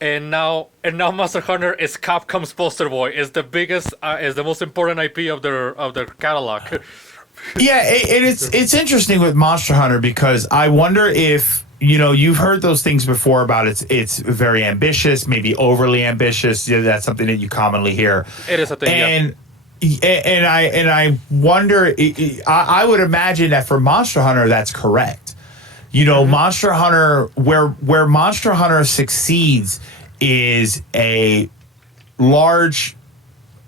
and now Monster Hunter is Capcom's poster boy. Is the most important IP of their catalog. Yeah, it's interesting with Monster Hunter because I wonder if you've heard those things before about it's very ambitious, maybe overly ambitious. Yeah, that's something that you commonly hear. It is a thing, yeah. And I wonder. I would imagine that for Monster Hunter, that's correct. Monster Hunter, where Monster Hunter succeeds is a large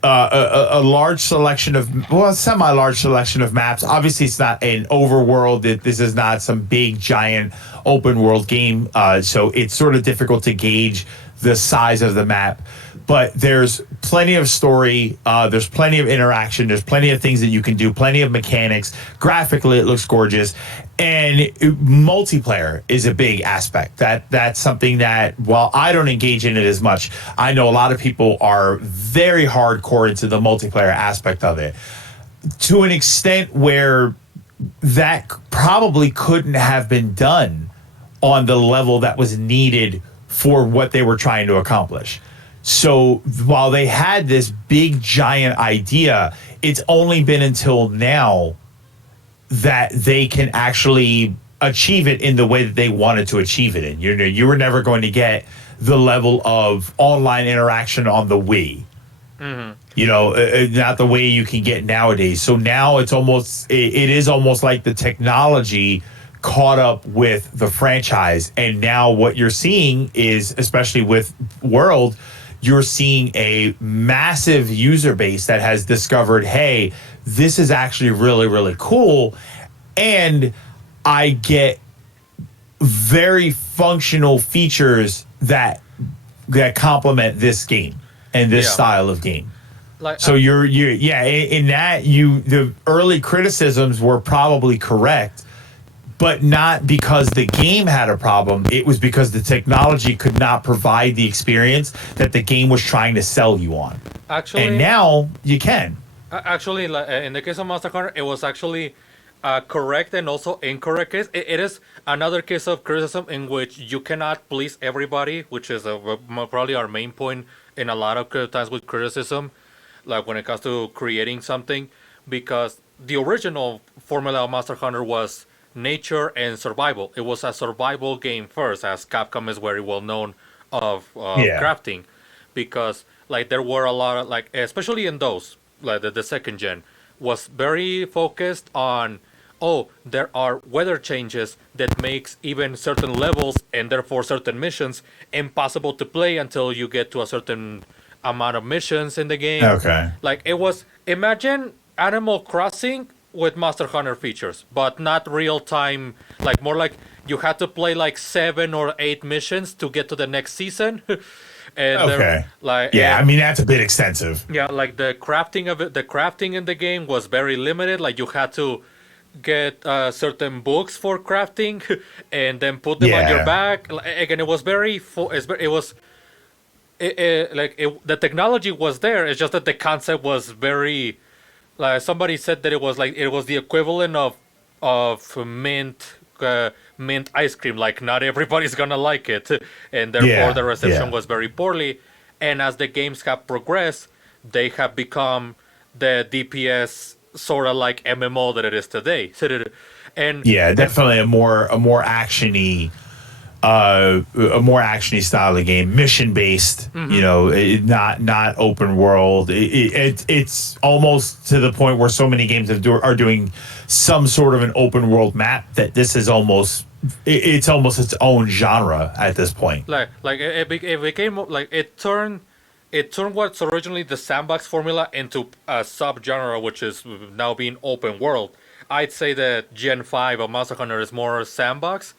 a large selection of semi-large selection of maps. Obviously, it's not an overworld. This is not some big giant open world game, so it's sort of difficult to gauge the size of the map. But there's plenty of story. There's plenty of interaction. There's plenty of things that you can do. Plenty of mechanics. Graphically, it looks gorgeous, and multiplayer is a big aspect. That's something that, while I don't engage in it as much, I know a lot of people are very hardcore into the multiplayer aspect of it, to an extent where that probably couldn't have been done on the level that was needed for what they were trying to accomplish. So while they had this big giant idea, it's only been until now that they can actually achieve it in the way that they wanted to achieve it in. You were never going to get the level of online interaction on the Wii. Not the way you can get nowadays. So now it is almost like the technology caught up with the franchise. And now what you're seeing is, especially with World, you're seeing a massive user base that has discovered, hey, this is actually really, really cool. And I get very functional features that complement this game and this style of game. Like, So in that the early criticisms were probably correct, but not because the game had a problem. It was because the technology could not provide the experience that the game was trying to sell you on. actually, And now you can. Actually, in the case of Monster Hunter, it was actually correct and also incorrect case. It is another case of criticism in which you cannot please everybody, which is probably our main point in a lot of times with criticism, like when it comes to creating something, because the original formula of Monster Hunter was nature and survival. It was a survival game first, as Capcom is very well known of crafting, because like there were a lot of like, especially in those like the second gen, was very focused on, oh, there are weather changes that makes even certain levels and therefore certain missions impossible to play until you get to a certain amount of missions in the game. Okay. Like it was, imagine Animal Crossing with Monster Hunter features, but not real time, like more like you had to play like 7 or 8 missions to get to the next season. And Okay. like I mean, that's a bit extensive. yeah, like the crafting of it, the crafting in the game was very limited. Like you had to get certain books for crafting and then put them on your Yeah. back. Again, it was very it was the technology was there. It's just that the concept was very, like somebody said that it was the equivalent of mint ice cream. Like not everybody's gonna like it, and therefore Yeah, the reception yeah. was very poorly. And as the games have progressed, they have become the DPS sort of like MMO that it is today. And Yeah, definitely a more actiony, style of game, mission based. Not open world. It's almost to the point where so many games are doing some sort of an open world map that this is almost it's almost its own genre at this point. it became like it turned what's originally the sandbox formula into a subgenre, which is now being open world. I'd say that Gen 5 of Monster Hunter is more sandbox,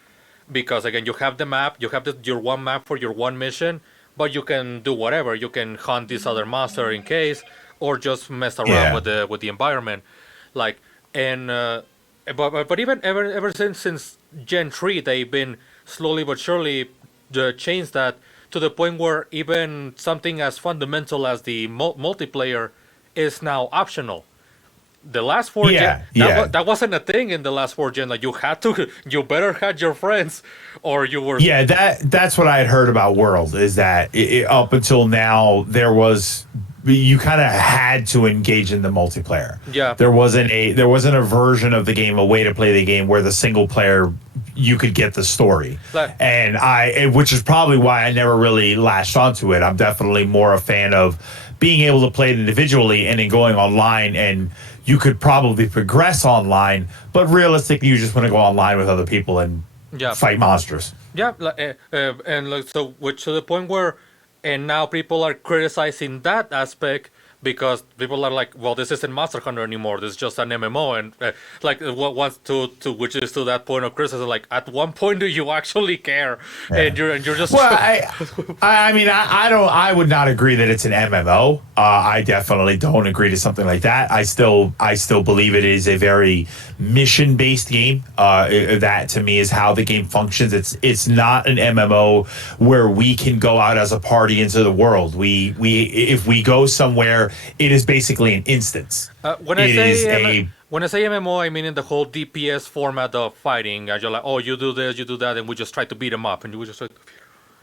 because again you have the map, you have your one map for your one mission, but you can do whatever. You can hunt this other monster in case, or just mess around Yeah. with the environment, like. And but even ever since Gen 3, they've been slowly but surely changed that to the point where even something as fundamental as the multiplayer is now optional. The last 4 gen, that wasn't a thing in the last 4 gen. Like you better had your friends, or you were. Yeah, that's what I had heard about World, is that up until now you kind of had to engage in the multiplayer. Yeah. There wasn't a version of the game, a way to play the game where the single player you could get the story. Which is probably why I never really latched onto it. I'm definitely more a fan of being able to play it individually and then going online, and you could probably progress online, but realistically you just want to go online with other people and fight monsters. Yeah, and like so, which to the point where, and now people are criticizing that aspect, because people are like, well, this isn't Monster Hunter anymore. This is just an MMO, and what wants to which is to that point of criticism. Like, at one point, do you actually care? Yeah. And you're just well. I would not agree that it's an MMO. I definitely don't agree to something like that. I still believe it is a very mission based game. That to me is how the game functions. It's not an MMO where we can go out as a party into the world. If we go somewhere, it is basically an instance. When I say MMO, I mean in the whole DPS format of fighting. You're like, oh, you do this, you do that, and we just try to beat them up, and we just like.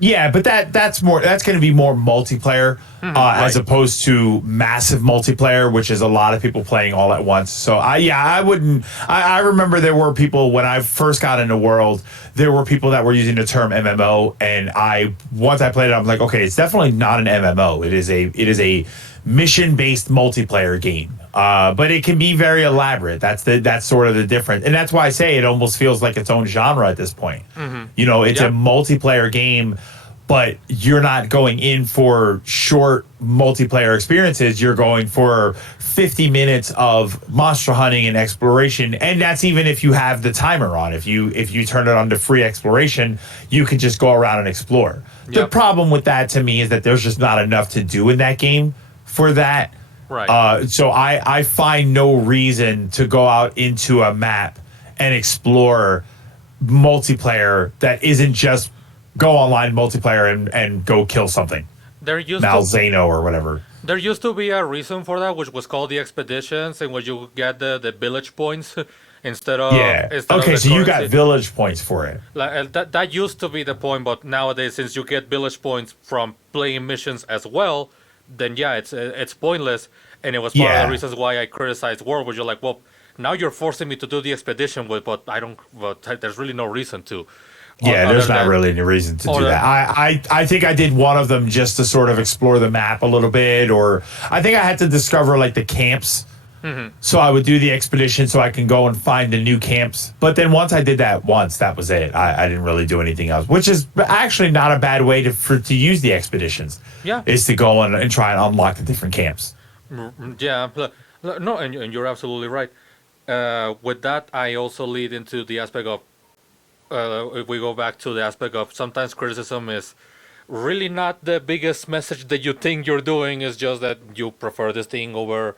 Yeah, but that's going to be more multiplayer as Right. opposed to massive multiplayer, which is a lot of people playing all at once. So I wouldn't. I remember there were people when I first got into World, there were people that were using the term MMO, and once I played it, I'm like, okay, it's definitely not an MMO. It is a mission based multiplayer game. But it can be very elaborate. That's sort of the difference, and that's why I say it almost feels like its own genre at this point. It's a Yeah. multiplayer game, but you're not going in for short multiplayer experiences. You're going for 50 minutes of monster hunting and exploration, and that's even if you have the timer on. If you turn it on to free exploration, you can just go around and explore. The Yep. problem with that to me is that there's just not enough to do in that game for that. Right. So I find no reason to go out into a map and explore multiplayer that isn't just go online multiplayer and go kill something. There used to Malzeno or whatever. there used to be a reason for that, which was called the expeditions, in which you get the village points Yeah. instead of Okay, the so you got currency. village points for it. Like, that used to be the point, but nowadays, since you get village points from playing missions as well, then yeah, it's pointless. And it was part of Yeah. the reasons why I criticized War, where you're like, well, now you're forcing me to do the expedition with, but I don't. But there's really no reason to. Yeah, Other there's not than, really any reason to do other- that. I think I did one of them just to sort of explore the map a little bit, or I think I had to discover like the camps. So I would do the expedition so I can go and find the new camps. But then once I did that once, that was it. I didn't really do anything else, which is actually not a bad way to use the expeditions. Yeah. Is to go and try and unlock the different camps. Yeah, no, and you're absolutely right. With that, I also lead into the aspect of if we go back to the aspect of sometimes criticism is really not the biggest message that you think you're doing. It's just that you prefer this thing over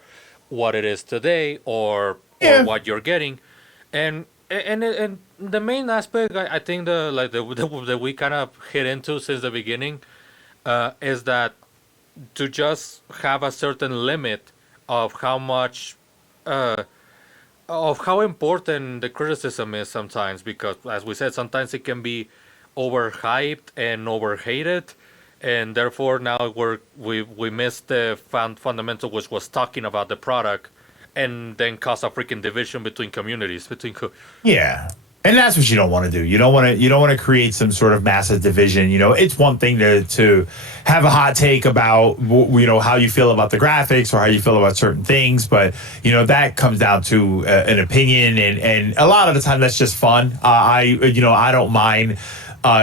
what it is today Yeah. or what you're getting, and the main aspect I think that we kind of hit into since the beginning is that to just have a certain limit of how much of how important the criticism is sometimes, because as we said, sometimes it can be overhyped and overhated, and therefore now we missed the fundamental, which was talking about the product, and then cause a freaking division between communities Yeah. And that's what you don't want to do. You don't want to create some sort of massive division. It's one thing to have a hot take about how you feel about the graphics or how you feel about certain things, but that comes down to an opinion, and a lot of the time that's just fun. I don't mind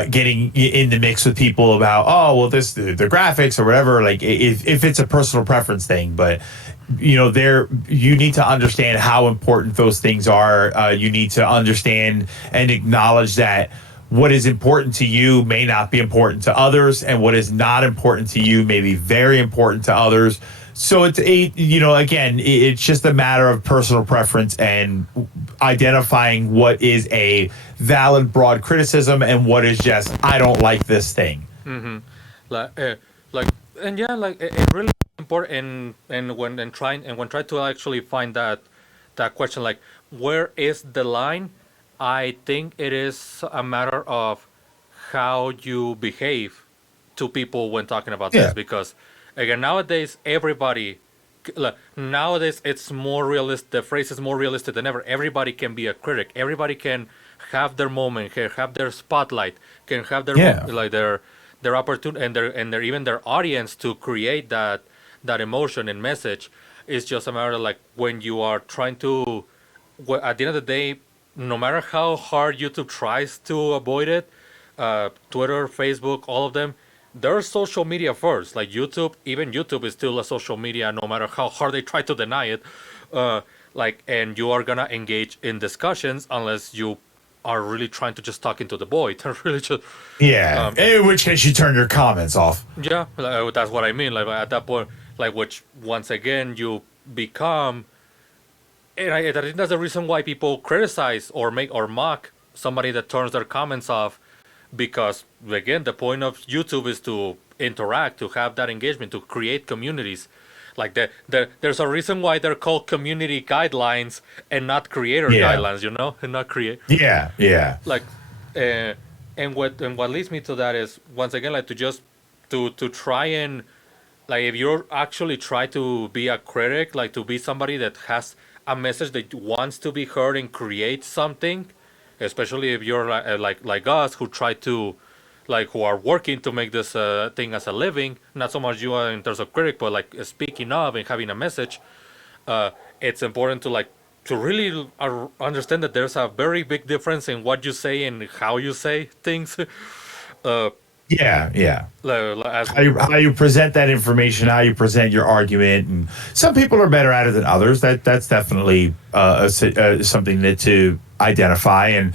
getting in the mix with people about the graphics or whatever. Like if it's a personal preference thing, but you need to understand how important those things are. You need to understand and acknowledge that what is important to you may not be important to others, and what is not important to you may be very important to others. So it's just a matter of personal preference and identifying what is a valid broad criticism and what is just I don't like this thing. like like and yeah, like it really important, and when try to actually find that question, like where is the line. I think it is a matter of how you behave to people when talking about Yeah. this, because again, nowadays nowadays it's more realistic. The phrase is more realistic than ever. Everybody can be a critic. Everybody can have their moment, can have their spotlight, can have their Yeah. like their opportunity, and their even their audience to create that emotion and message. It's just a matter of like when you are trying to, at the end of the day, no matter how hard YouTube tries to avoid it, Twitter, Facebook, all of them, they're social media first. Like YouTube, even YouTube is still a social media, no matter how hard they try to deny it. And you are gonna engage in discussions unless you are really trying to just talk into the void. Really just, Yeah. In which case you turn your comments off. yeah, that's what I mean. Like at that point, like which once again you become, and I think that's the reason why people criticize or make or mock somebody that turns their comments off, because again the point of YouTube is to interact, to have that engagement, to create communities. Like there's a reason why they're called community guidelines and not creator Yeah. guidelines, and not create Yeah. Yeah. like uh, and what leads me to that is once again like to just to try and like if you're actually try to be a critic, like to be somebody that has a message that wants to be heard and create something, especially if you're like us who try to like who are working to make this thing as a living, not so much you in terms of critic, but like speaking of and having a message. It's important to like to really understand that there's a very big difference in what you say and how you say things. uh, Yeah, yeah. as How you present that information, how you present your argument, and some people are better at it than others. That's definitely something that to identify. And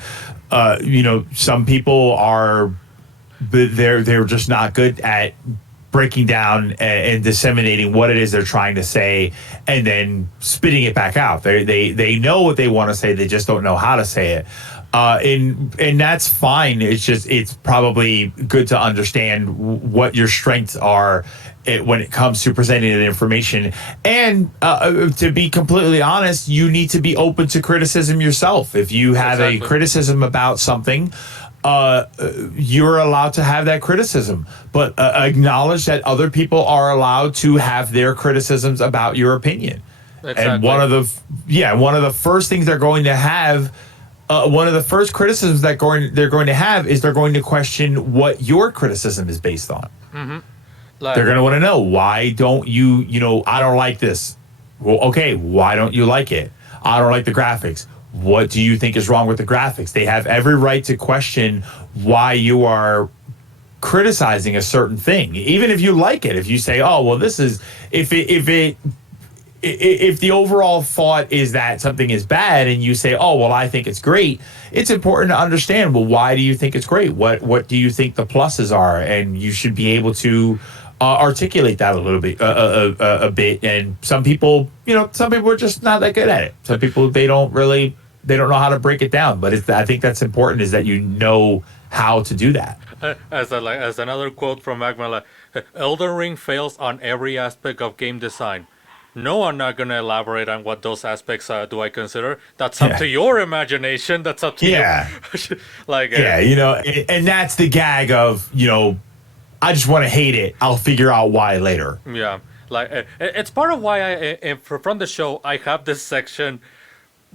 some people are they're just not good at breaking down and disseminating what it is they're trying to say and then spitting it back out. They know what they want to say, they just don't know how to say it. And that's fine. It's probably good to understand what your strengths are when it comes to presenting that information. And to be completely honest, you need to be open to criticism yourself. If you have a criticism about something, you're allowed to have that criticism, but acknowledge that other people are allowed to have their criticisms about your opinion. Exactly. And one of the first things they're going to have, one of the first criticisms that they're going to have is they're going to question what your criticism is based on. like, They're going to want to know, why don't I don't like this. Well, okay, why don't you like it? I don't like the graphics. What do you think is wrong with the graphics? They have every right to question why you are criticizing a certain thing, even if you like it. If you say, "Oh, well, this is," if the overall thought is that something is bad, and you say, "Oh, well, I think it's great," it's important to understand. Well, why do you think it's great? What do you think the pluses are? And you should be able to articulate that a little bit, a bit. And some people are just not that good at it. Some people they don't know how to break it down. But I think that's important, is that you know how to do that. as another quote from Magma, like, Elden Ring fails on every aspect of game design. No, I'm not going to elaborate on what those aspects do I consider. That's up to your imagination. That's up to you. And that's the gag of, I just want to hate it. I'll figure out why later. Yeah, like it's part of why from the show I have this section.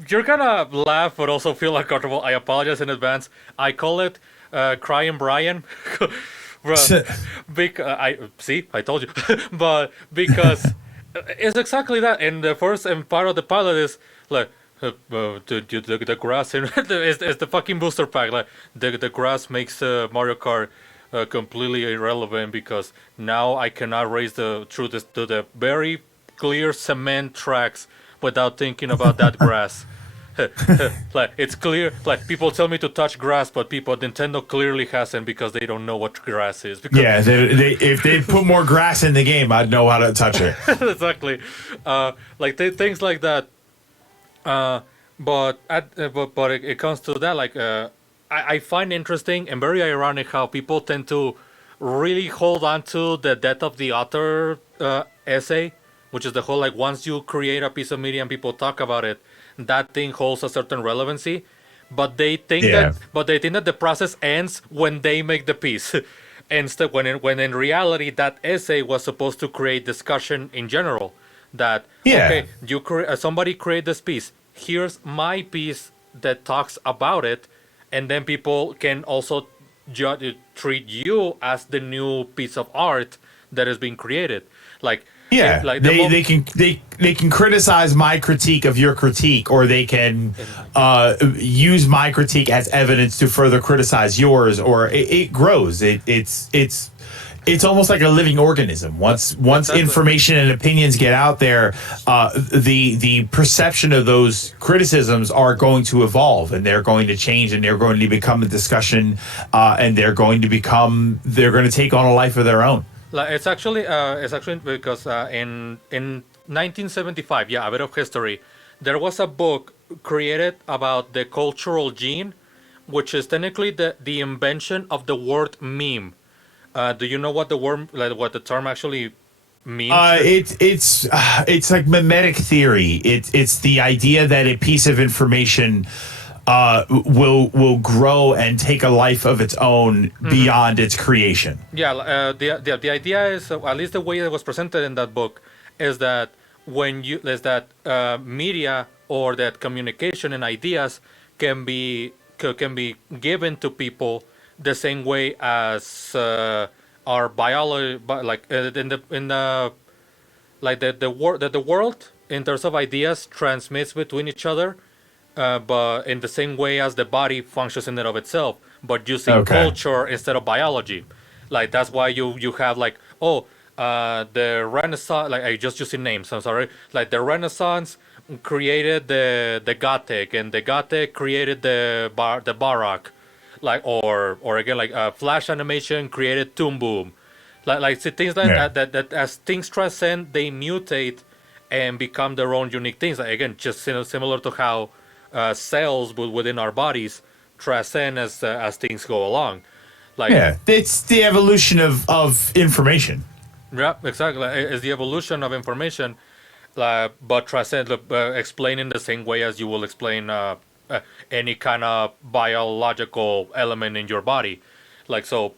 You're gonna laugh, but also feel uncomfortable. I apologize in advance. I call it "Crying Brian." I told you, but because it's exactly that. And the first and part of the pilot is like the grass is the fucking booster pack. Like the grass makes Mario Kart completely irrelevant because now I cannot race to the very clear cement tracks without thinking about that grass. Like it's clear. Like people tell me to touch grass, but Nintendo clearly hasn't, because they don't know what grass is. Because if they put more grass in the game, I'd know how to touch it. Exactly. Things like that. But it comes to that. Like I find interesting and very ironic how people tend to really hold on to the death of the author essay, which is the whole, like, once you create a piece of media and people talk about it, that thing holds a certain relevancy. But they think that the process ends when they make the piece. Instead, when in reality that essay was supposed to create discussion in general. That somebody create this piece. Here's my piece that talks about it, and then people can also treat you as the new piece of art that is being created. Like they can criticize my critique of your critique, or they can use my critique as evidence to further criticize yours, or it grows. It's almost like a living organism. Once information and opinions get out there, the perception of those criticisms are going to evolve, and they're going to change, and they're going to become a discussion, and they're going to take on a life of their own. Like it's actually because in 1975, a bit of history, there was a book created about the cultural gene, which is technically the invention of the word meme. Do you know what what the term actually means? It's like mimetic theory. It's the idea that a piece of information will grow and take a life of its own beyond its creation. Yeah, the idea is, at least the way it was presented in that book, is that media or that communication and ideas can be given to people the same way as our biology, like in the like the world in terms of ideas transmits between each other, but in the same way as the body functions in and of itself, but using Okay. culture instead of biology. Like that's why you have like, the Renaissance. Like I just using names. I'm sorry. Like the Renaissance created the Gothic, and the Gothic created the Baroque. Like or again like Flash animation created Toon Boom. Like see, things like Yeah. that as things transcend, they mutate and become their own unique things. Like, again, just similar to how cells within our bodies transcend as things go along. Like, Yeah. It's the evolution of information. yeah, exactly. It's the evolution of information, but transcend, explained the same way as you will explain any kind of biological element in your body. Like so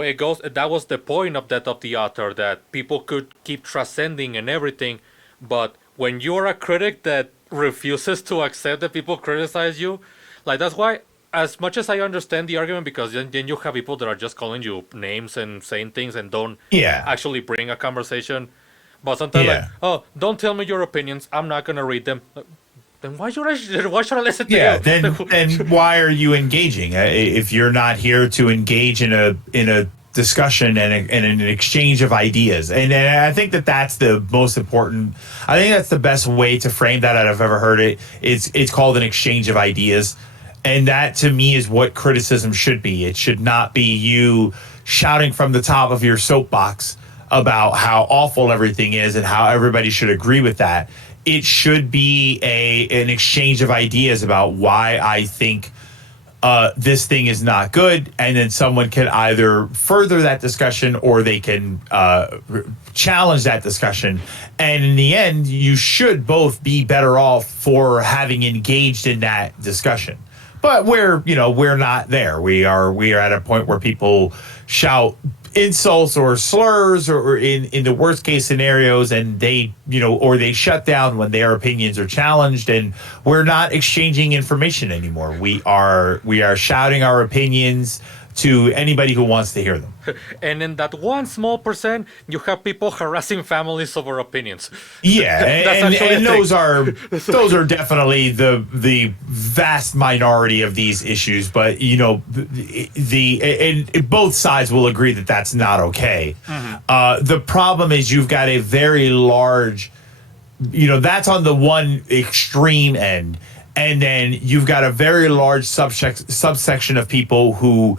it goes. That was the point of that of the author, that people could keep transcending and everything, but when you're a critic that refuses to accept that people criticize you, like that's why. As much as I understand the argument, because then you have people that are just calling you names and saying things and don't Yeah. actually bring a conversation. But sometimes like, Yeah. oh, don't tell me your opinions. I'm not gonna read them. Like, then why should I listen to Yeah. you? Then why are you engaging? If you're not here to engage in a discussion and an exchange of ideas, and I think that's the most important. I think that's the best way to frame that I've ever heard it. It's called an exchange of ideas. And that to me is what criticism should be. It should not be you shouting from the top of your soapbox about how awful everything is and how everybody should agree with that. It should be an exchange of ideas about why I think this thing is not good, and then someone can either further that discussion or they can challenge that discussion. And in the end, you should both be better off for having engaged in that discussion. But we're not there. We are at a point where people shout insults or slurs or in the worst case scenarios, and they or they shut down when their opinions are challenged, and we're not exchanging information anymore. We are shouting our opinions to anybody who wants to hear them. And in that one small percent, you have people harassing families over opinions. Yeah, That's and, actually and a thing. those are definitely the vast minority of these issues. But and both sides will agree that that's not okay. The problem is you've got a very large, that's on the one extreme end, and then you've got a very large subsection of people who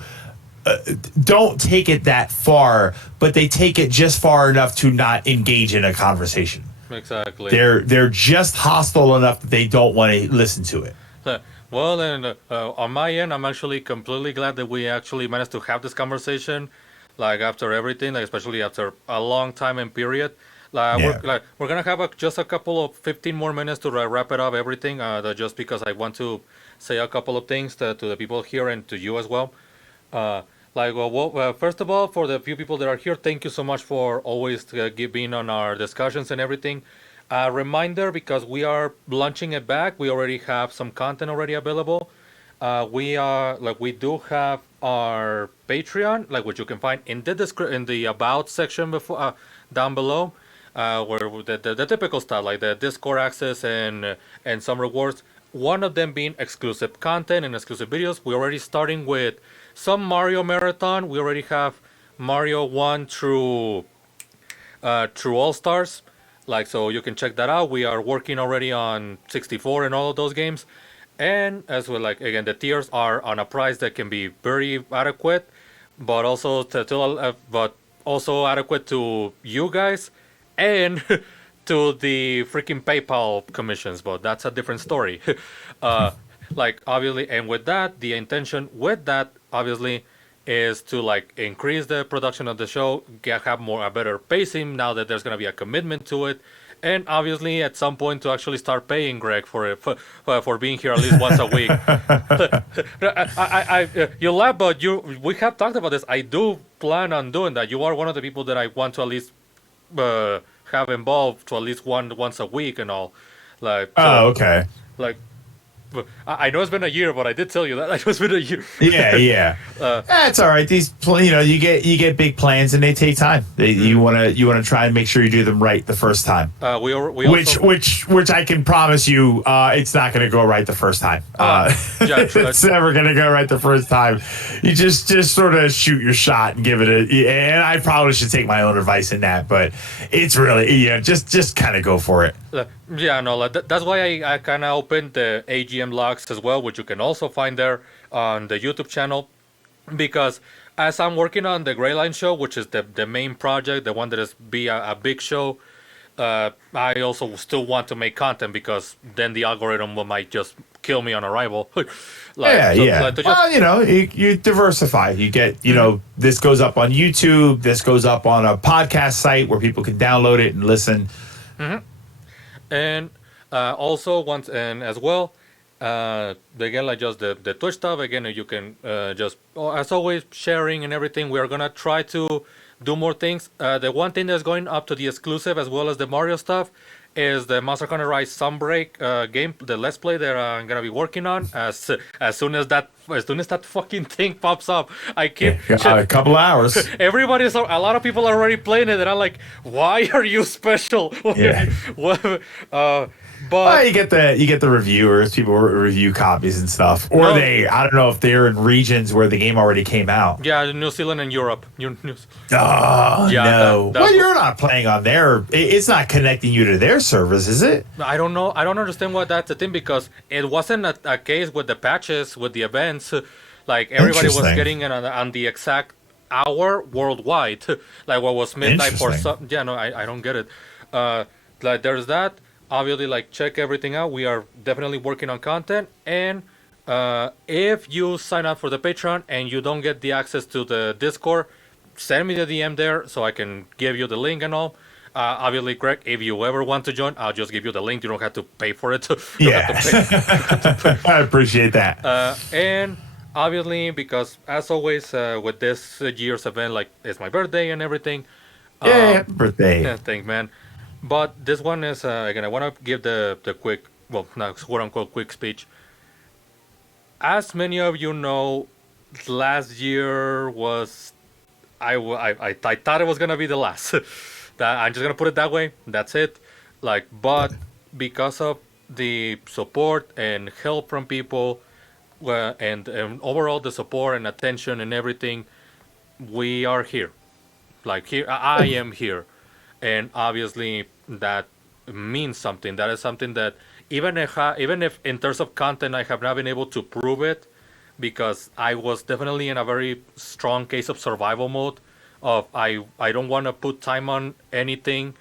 don't take it that far, but they take it just far enough to not engage in a conversation. Exactly. They're just hostile enough that they don't want to listen to it. Well, and on my end, I'm actually completely glad that we actually managed to have this conversation, like after everything, like especially after a long time and period. Yeah. We're gonna have just a couple of 15 more minutes to wrap it up everything. Just because I want to say a couple of things to the people here and to you as well. First of all, for the few people that are here, thank you so much for always being on our discussions and everything. Reminder, because we are launching it back, we already have some content already available. We do have our Patreon, which you can find in the about section before down below, where the typical stuff like the Discord access and some rewards. One of them being exclusive content and exclusive videos. We're already starting with some Mario Marathon. We already have Mario 1 through All Stars. So you can check that out. We are working already on 64 and all of those games. And as well, again, the tiers are on a price that can be very adequate, but also but also adequate to you guys and to the freaking PayPal commissions. But that's a different story. Obviously, and with that, the intention with that obviously is to increase the production of the show, have a better pacing now that there's gonna be a commitment to it, and obviously at some point to actually start paying Greg for it for being here at least once a week. You laugh, but we have talked about this. I do plan on doing that. You are one of the people that I want to at least have involved to at least once a week and all. Like, Oh, okay. like I know it's been a year, but I did tell you that. I know it's been a year. Yeah, yeah. That's all right. You get big plans and they take time. You wanna try and make sure you do them right the first time. We Which I can promise you, it's not going to go right the first time. Yeah, true. It's never going to go right the first time. You just sort of shoot your shot and give it a. And I probably should take my own advice in that, but it's really just kind of go for it. Yeah, no, that's why I kind of opened the AGM logs as well, which you can also find there on the YouTube channel. Because as I'm working on the Gray Line show, which is the main project, the one that is a big show, I also still want to make content because then the algorithm might just kill me on arrival. Well, you diversify. You get, this goes up on YouTube. This goes up on a podcast site where people can download it and listen. Mm-hmm. And also once and as well, again, like just the Twitch stuff. Again, you can just as always sharing and everything. We are gonna try to do more things. The one thing that's going up to the exclusive as well as the Mario stuff is the Monster Hunter Rise Sunbreak game, the Let's Play that I'm gonna be working on as soon as that fucking thing pops up. I keep a couple hours. A lot of people are already playing it, and I'm like, why are you special? Yeah. But you get the reviewers, people review copies and stuff, or I don't know if they're in regions where the game already came out. Yeah, New Zealand and Europe. Oh yeah, no! Well, you're not playing on their. It's not connecting you to their servers, is it? I don't know. I don't understand why that's the thing because it wasn't a case with the patches with the events. Like everybody was getting it on the exact hour worldwide. Like what was midnight for some. Yeah, no, I don't get it. Like there's that. Obviously, like check everything out. We are definitely working on content, and if you sign up for the Patreon and you don't get the access to the Discord, send me the DM there so I can give you the link and all. Obviously, Greg, if you ever want to join, I'll just give you the link. You don't have to pay for it. I appreciate that. And obviously, because as always with this year's event, like it's my birthday and everything. Happy birthday! Yeah, thanks, man. But this one is again. I want to give the quick, well, not quote unquote quick speech. As many of you know, last year was I thought it was gonna be the last. That I'm just gonna put it that way. That's it. Like, but because of the support and help from people, and overall the support and attention and everything, we are here. Like here, I am here. And obviously that means something. That is something that even if in terms of content I have not been able to prove it, because I was definitely in a very strong case of survival mode. Of I don't want to put time on anything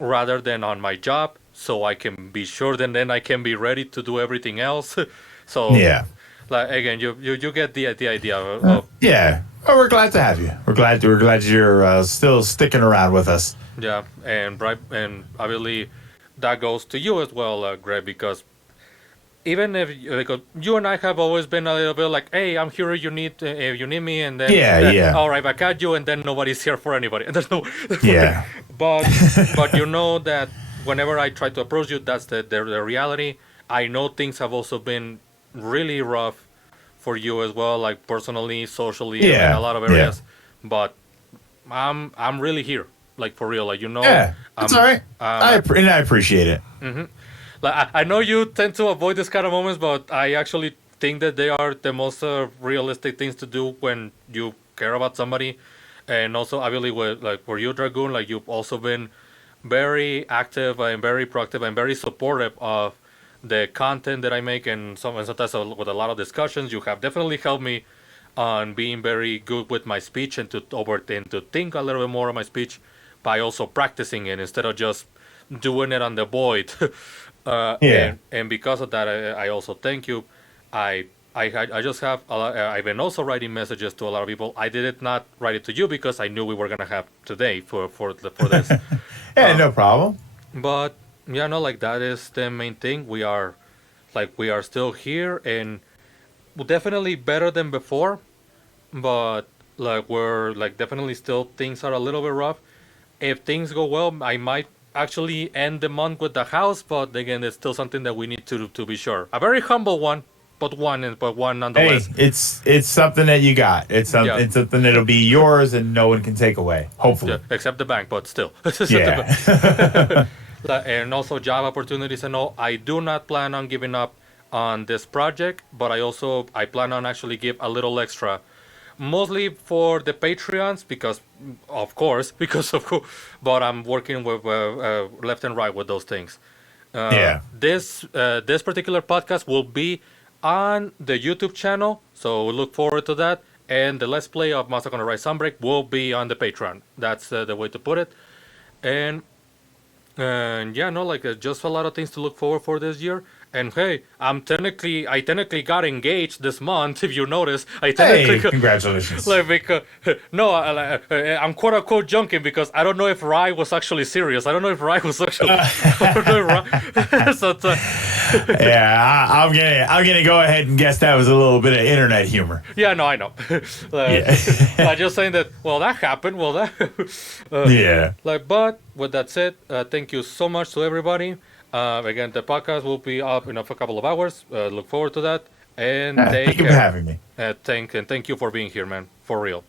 rather than on my job, so I can be sure that then I can be ready to do everything else. So yeah, like again, you get the idea of yeah. Oh, we're glad to have you. We're glad you're still sticking around with us. Yeah, and obviously that goes to you as well, Greg, because even if because you and I have always been a little bit like, hey, I'm here. You need me, and then all right, back at you, and then nobody's here for anybody. And there's no but you know that whenever I try to approach you, that's the reality. I know things have also been really rough for you as well, like personally, socially, in a lot of areas. But I'm really here. Like for real, like that's all right. I appreciate it. Mm-hmm. Like I know you tend to avoid this kind of moments, but I actually think that they are the most realistic things to do when you care about somebody. And also, obviously, for you, Dragoon, like you've also been very active and very proactive and very supportive of the content that I make, and sometimes with a lot of discussions, you have definitely helped me on being very good with my speech and to think a little bit more of my speech by also practicing it instead of just doing it on the void. And because of that, I also thank you. I just have I've been also writing messages to a lot of people. I did not write it to you because I knew we were gonna have today for this. No problem. But yeah, no, like that is the main thing. We are still here and definitely better than before. But like we're like definitely still things are a little bit rough. If things go well, I might actually end the month with the house. But again, it's still something that we need to be sure. A very humble one, but one Hey, nonetheless. it's something that you got. Yeah. It's something that'll be yours and no one can take away. Yeah, Hopefully. except the bank, but still. Yeah. And also job opportunities and all. I do not plan on giving up on this project, but I plan on actually give a little extra, mostly for the Patreons because, of course, but I'm working with left and right with those things. Yeah. This particular podcast will be on the YouTube channel, so look forward to that. And the Let's Play of Master on the Rise Sunbreak will be on the Patreon. That's the way to put it. And yeah, no, like just a lot of things to look forward for this year. And hey, I technically got engaged this month. If you notice, I technically Hey, congratulations. like because no, I'm quote unquote joking because I don't know if Rai was actually serious. I don't know if Rai was actually. I don't know if Rai, so Yeah, I'm gonna go ahead and guess that was a little bit of internet humor. yeah, no, I know. Yeah. I'm just saying that. Well, that happened. Well, that. Yeah. But with that said, thank you so much to everybody. Again, the podcast will be up in a couple of hours. Look forward to that. And take Thank you for care. having me. Thank you for being here, man. For real.